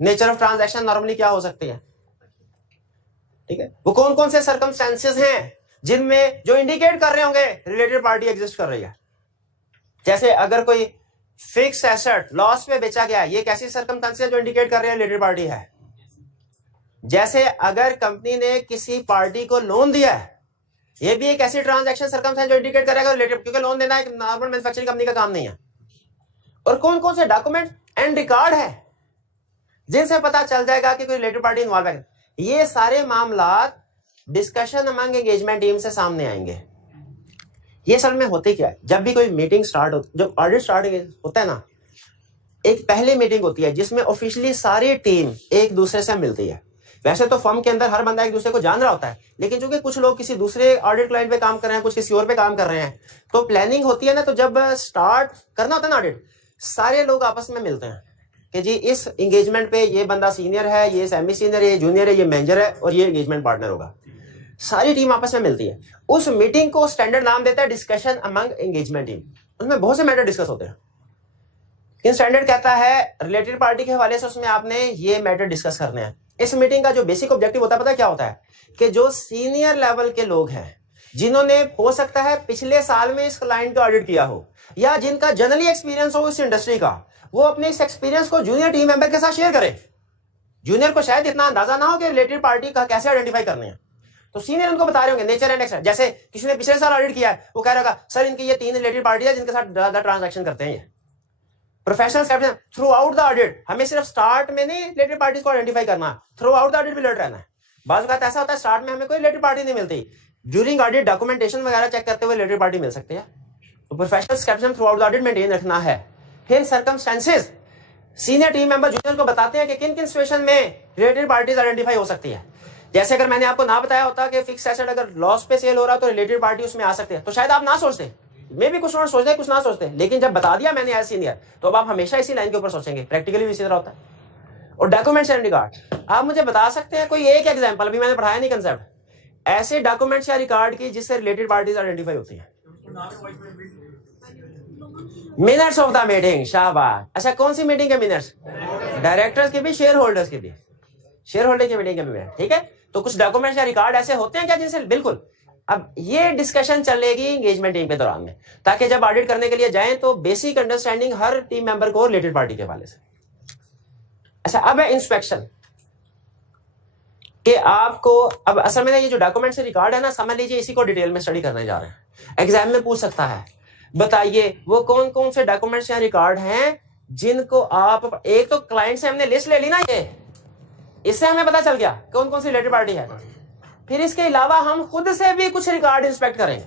नेचर ऑफ ट्रांजैक्शन नॉर्मली क्या हो सकती है, ठीक है, वो कौन कौन से सर्कमस्टेंसेस हैं जिनमें जो इंडिकेट कर रहे होंगे रिलेटेड पार्टी एग्जिस्ट कर रही है। जैसे अगर कोई फिक्स एसेट लॉस पे बेचा गया, ये कैसी सर्कमस्टेंसेस जो इंडिकेट कर रहे हैं रिलेटेड पार्टी है। जैसे अगर कंपनी ने किसी पार्टी को लोन दिया है, ये भी एक ऐसी ट्रांजैक्शन सर्कमस्टेंस जो इंडिकेट करेगा रिलेटेड, क्योंकि लोन देना एक नॉर्मल मैन्युफैक्चरिंग कंपनी का काम नहीं है। और कौन कौन से डॉक्यूमेंट एंड रिकॉर्ड है जिनसे पता चल जाएगा कि कोई रिलेटेड पार्टी इन्वॉल्व है। ये सारे मामलात डिस्कशन अमंग एंगेजमेंट टीम से सामने आएंगे। ये असल में होते क्या है, जब भी कोई मीटिंग स्टार्ट हो, जब ऑडिट स्टार्ट होता है ना, एक पहली मीटिंग होती है जिसमें ऑफिशियली सारी टीम एक दूसरे से मिलती है। वैसे तो फर्म के अंदर हर बंदा एक दूसरे को जान रहा होता है, लेकिन चूंकि कुछ लोग किसी दूसरे ऑडिट क्लाइंट पे काम कर रहे हैं, कुछ किसी और पे काम कर रहे हैं, तो प्लानिंग होती है ना, तो जब स्टार्ट करना होता है ना ऑडिट, सारे लोग आपस में मिलते हैं कि जी इस एंगेजमेंट पे ये बंदा सीनियर है, ये सेमी सीनियर है, ये जूनियर है, ये मैनेजर है और ये एंगेजमेंट पार्टनर होगा। सारी टीम आपस में मिलती है, उस मीटिंग को स्टैंडर्ड नाम देता है डिस्कशन अमंग एंगेजमेंट टीम। उसमें बहुत से मैटर डिस्कस होते हैं। इन स्टैंडर्ड कहता है रिलेटेड पार्टी के हवाले से उसमें आपने ये मैटर डिस्कस करने हैं। इस मीटिंग का जो बेसिक ऑब्जेक्टिव होता है पता है क्या होता है, कि जो सीनियर लेवल के लोग हैं जिन्होंने हो सकता है पिछले साल में इस क्लाइंट को ऑडिट किया हो या जिनका जनरली एक्सपीरियंस हो इस इंडस्ट्री का, वो अपने इस एक्सपीरियंस को जूनियर टीम मेंबर के साथ शेयर करें। जूनियर को शायद इतना अंदाजा ना हो कि रिलेटेड पार्टी का कैसे आइडेंटिफाई करने हैं, तो सीनियर उनको बता रहे होंगे नेचर एंड एक्सटेंट। जैसे किसी ने पिछले साल ऑडिट किया है, वो कह रहा होगा सर इनकी ये 3 रिलेटेड पार्टी है जिनके साथ ज्यादा ट्रांजैक्शन करते हैं। ये professional through out the audit, हमें सिर्फ स्टार्ट में नहीं रिलेटेड पार्टीज को आइडेंटिफाई करना, थ्रू आउट द ऑडिट भी अलर्ट रहना है। बात ऐसा होता है स्टार्ट में हमें कोई रिलेटेड पार्टी नहीं मिलती, ड्यूरिंग ऑडिट डॉक्यूमेंटेशन वगैरह चेक करते हुए रिलेटेड पार्टी मिल सकती है। तो professional steps through out the audit maintain रखना है। फिर circumstances, senior team member junior को बताते हैं कि किन किन सिचुएशन में रिलेटेड पार्टीज आइडेंटिफाई हो सकती है। जैसे अगर मैंने आपको ना बताया होता कि फिक्स एसेट अगर लॉस पे सेल हो रहा तो रिलेटेड पार्टी उसमें आ सकते हैं, तो शायद आप ना सोचते, मे भी कुछ सोचते कुछ ना सोचते, लेकिन जब बता दिया मैंने एज सीनियर तो अब आप हमेशा इसी लाइन के ऊपर सोचेंगे। प्रैक्टिकली भी इसी तरह होता है। और डॉक्यूमेंट्स एंड रिकॉर्ड, आप मुझे बता सकते हैं कोई एक एग्जांपल, अभी मैंने पढ़ाया नहीं कंसेप्ट, ऐसे डॉक्यूमेंट्स या रिकॉर्ड की जिससे रिलेटेड पार्टीज आइडेंटिफाई होती है। मिनट्स ऑफ द मीटिंग, शाबाश। अच्छा कौन सी मीटिंग के मिनट्स? डायरेक्टर्स के भी, शेयर होल्डर्स के भी, शेयर होल्डर की मीटिंग के भी मिनट, ठीक है। तो कुछ डॉक्यूमेंट्स या रिकॉर्ड ऐसे होते हैं क्या जिनसे, बिल्कुल। अब ये डिस्कशन चलेगी एंगेजमेंट टीम के दौरान में, ताकि जब ऑडिट करने के लिए जाएं तो बेसिक अंडरस्टैंडिंग हर टीम मेंबर को रिलेटेड पार्टी के हवाले से। अच्छा अब है इंस्पेक्शन, कि आपको अब असल में ये जो डॉक्यूमेंट से रिकॉर्ड है ना, समझ लीजिए इसी को डिटेल में स्टडी करने जा रहे हैं। एग्जाम में पूछ सकता है बताइए वो कौन कौन से डॉक्यूमेंट्स या रिकॉर्ड हैं जिनको आप, एक तो क्लाइंट से हमने लिस्ट ले ली ना, ये इससे हमें पता चल गया कौन कौन सी रिलेटेड पार्टी है। फिर इसके अलावा हम खुद से भी कुछ रिकॉर्ड इंस्पेक्ट करेंगे,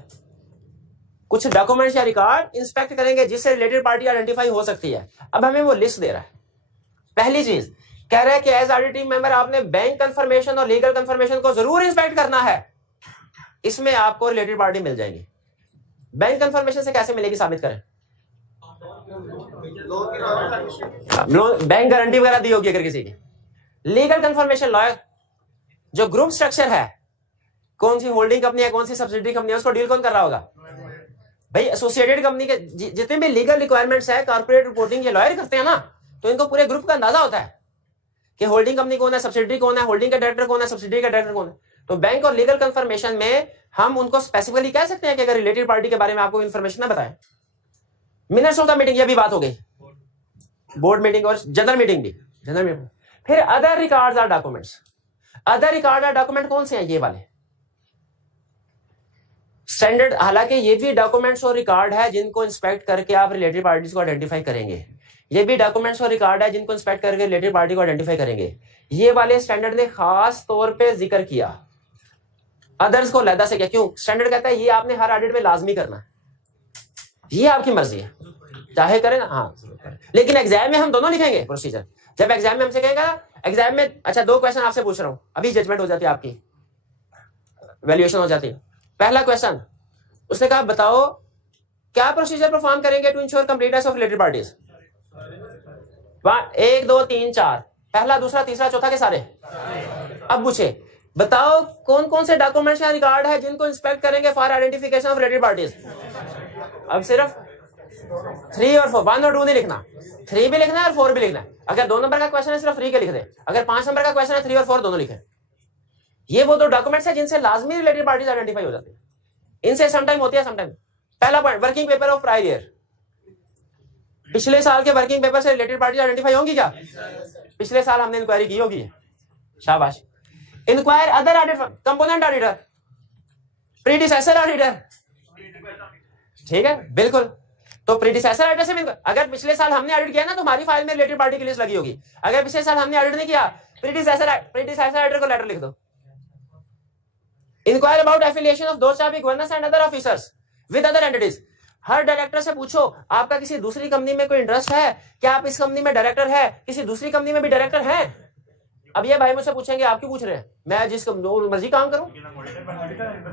कुछ डॉक्यूमेंट्स या रिकॉर्ड इंस्पेक्ट करेंगे जिससे रिलेटेड पार्टी आइडेंटिफाई हो सकती है। अब हमें वो लिस्ट दे रहा है। पहली चीज कह रहा है कि एज ऑडिट टीम मेंबर आपने बैंक कंफर्मेशन और लीगल कंफर्मेशन को जरूर इंस्पेक्ट करना है, इसमें आपको रिलेटेड पार्टी मिल जाएगी। बैंक कंफर्मेशन से कैसे मिलेगी, साबित करें। बैंक गारंटी वगैरह दी होगी अगर किसी की। लीगल कंफर्मेशन, लॉयर, जो ग्रुप स्ट्रक्चर है, कौन सी होल्डिंग कंपनी है, कौन सी सब्सिडरी कंपनी है, उसको डील कौन कर रहा होगा भाई, एसोसिएटेड कंपनी के जितने भी लीगल रिक्वायरमेंट्स है, कॉर्पोरेट रिपोर्टिंग ये लॉयर करते हैं ना, तो इनको पूरे ग्रुप का अंदाजा होता है कि होल्डिंग कंपनी कौन है, सब्सिडरी कौन है, होल्डिंग का डायरेक्टर कौन है, सब्सिडरी का डायरेक्टर कौन है। तो बैंक और लीगल कंफर्मेशन में हम उनको स्पेसिफिकली कह सकते हैं कि अगर रिलेटेड पार्टी के बारे में आपको इन्फॉर्मेशन ना बताएं। मिनट्स ऑफ द मीटिंग, ये भी बात हो गई, बोर्ड मीटिंग और जनरल मीटिंग भी, जनरल मीटिंग। फिर other records or documents. Other record or document कौन से हैं, ये वाले स्टैंडर्ड, हालांकि ये भी डॉक्यूमेंट्स और रिकॉर्ड है जिनको इंस्पेक्ट करके आप रिलेटेड पार्टीज को आइडेंटिफाई करेंगे। ये भी डॉक्यूमेंट्स और रिकॉर्ड है जिनको इंस्पेक्ट करके रिलेटेड पार्टी को आइडेंटिफाई करेंगे। ये वाले स्टैंडर्ड ने खास तौर पे जिक्र किया, अदर्स को अलग से किया। क्यों? स्टैंडर्ड कहता है ये आपने हर ऑडिट में लाजमी करना है, ये आपकी मर्जी है, चाहे करें ना, हाँ। लेकिन एग्जाम में हम दोनों लिखेंगे प्रोसीजर। जब एग्जाम में हमसे कहेगा, एग्जाम में अच्छा 2 क्वेश्चन आपसे पूछ रहा हूं, अभी जजमेंट हो जाती है आपकी, वैल्यूएशन हो जाती है। पहला क्वेश्चन उसने कहा बताओ क्या प्रोसीजर परफॉर्म करेंगे to ensure completeness of related parties. 1 2 3 4, पहला दूसरा तीसरा चौथा के सारे। अब पूछे बताओ कौन कौन से डॉक्यूमेंट्स या रिकॉर्ड है जिनको इंस्पेक्ट करेंगे for identification of related parties. अब सिर्फ 3 और 4, 1 और 2 नहीं लिखना, 3 भी लिखना है और 4 भी लिखना है। अगर 2 नंबर का क्वेश्चन है सिर्फ 3 के लिख दे, अगर 5 नंबर का क्वेश्चन है 3 और 4 दोनों लिखे। ये वो 2 डॉक्यूमेंट्स है जिनसे लाजमी रिलेटेड पार्टीज आइडेंटिफाई हो जाती है, इनसे समटाइम होती है समटाइम। पहला point, working paper of prior year, पिछले साल के वर्किंग पेपर से रिलेटेड पार्टीज आइडेंटिफाई होंगी क्या? पिछले साल हमने इंक्वायरी की होगी, शाबाश। Inquire other auditor, component auditor, predecessor auditor, ठीक है बिल्कुल। तो प्रीडिसेसर ऑडिटर से अगर पिछले साल हमने ऑडिट किया ना तो हमारी फाइल में रिलेटेड पार्टी की लिस्ट लगी होगी। अगर पिछले साल हमने ऑडिट नहीं किया, प्रीडिसेसर ऑडिटर को लेटर लिख दो। इंक्वायर अबाउट एफिलिएशन ऑफ दोस्त governance and other officers with other entities. Her director से पूछो आपका किसी दूसरी कंपनी में कोई इंटरेस्ट है क्या, आप इस कंपनी में डायरेक्टर है, किसी दूसरी कंपनी में भी डायरेक्टर है। अब ये भाई मुझसे पूछेंगे आप क्यों पूछ रहे हैं, मैं जिस मर्जी काम करूं।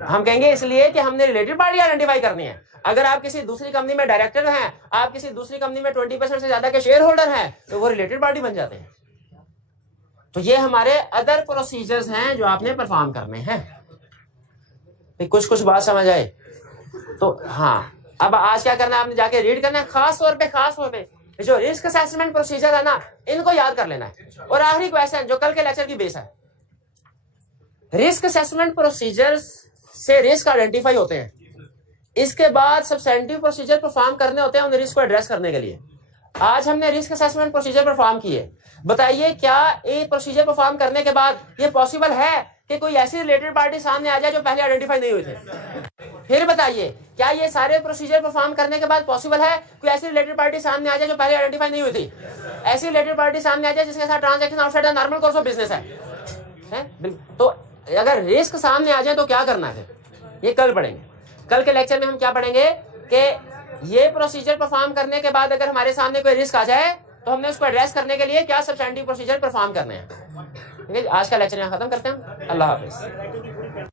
हम कहेंगे इसलिए कि हमने रिलेटेड पार्टी आइडेंटिफाई करनी है। अगर आप किसी दूसरी कंपनी में डायरेक्टर हैं, आप किसी दूसरी कंपनी में 20% से ज्यादा के शेयर होल्डर हैं, तो वो रिलेटेड पार्टी बन जाते हैं। तो ये हमारे अदर प्रोसीजर्स हैं जो आपने परफॉर्म करने हैं। कुछ कुछ बात समझ आए तो हाँ। अब आज क्या करना है, आपने जाके रीड करना है, खास तौर पे जो रिस्क असेसमेंट प्रोसीजर है ना, इनको याद कर लेना है। और आखिरी क्वेश्चन जो कल के लेक्चर की बेस है, रिस्क असेसमेंट प्रोसीजर से रिस्क आइडेंटिफाई होते हैं, इसके बाद सब्सटेंटिव प्रोसीजर परफॉर्म करने होते हैं उन रिस्क को एड्रेस करने के लिए। आज हमने रिस्क असेसमेंट प्रोसीजर परफॉर्म किए। बताइए क्या ये प्रोसीजर परफॉर्म करने के बाद ये पॉसिबल है कि कोई ऐसी रिलेटेड पार्टी सामने आ जाए जो पहले आइडेंटिफाई नहीं हुए थे? फिर बताइए क्या ये सारे प्रोसीजर परफॉर्म करने के बाद पॉसिबल है कोई ऐसी रिलेटेड पार्टी सामने आ जाए जो पहले आइडेंटिफाई नहीं हुई थी? ऐसी रिलेटेड पार्टी सामने आ जाए जिसके साथ transaction outside the normal course of business है? तो अगर रिस्क सामने आ जाए तो क्या करना है, ये कल पढ़ेंगे। कल के लेक्चर में हम क्या पढ़ेंगे कि ये प्रोसीजर परफॉर्म करने के बाद अगर हमारे सामने कोई रिस्क आ जाए तो हमने उसको एड्रेस करने के लिए क्या सब्सटेंटिव प्रोसीजर परफॉर्म करने हैं। ठीक है, आज का लेक्चर यहाँ खत्म करते हैं। अल्लाह हाफिज।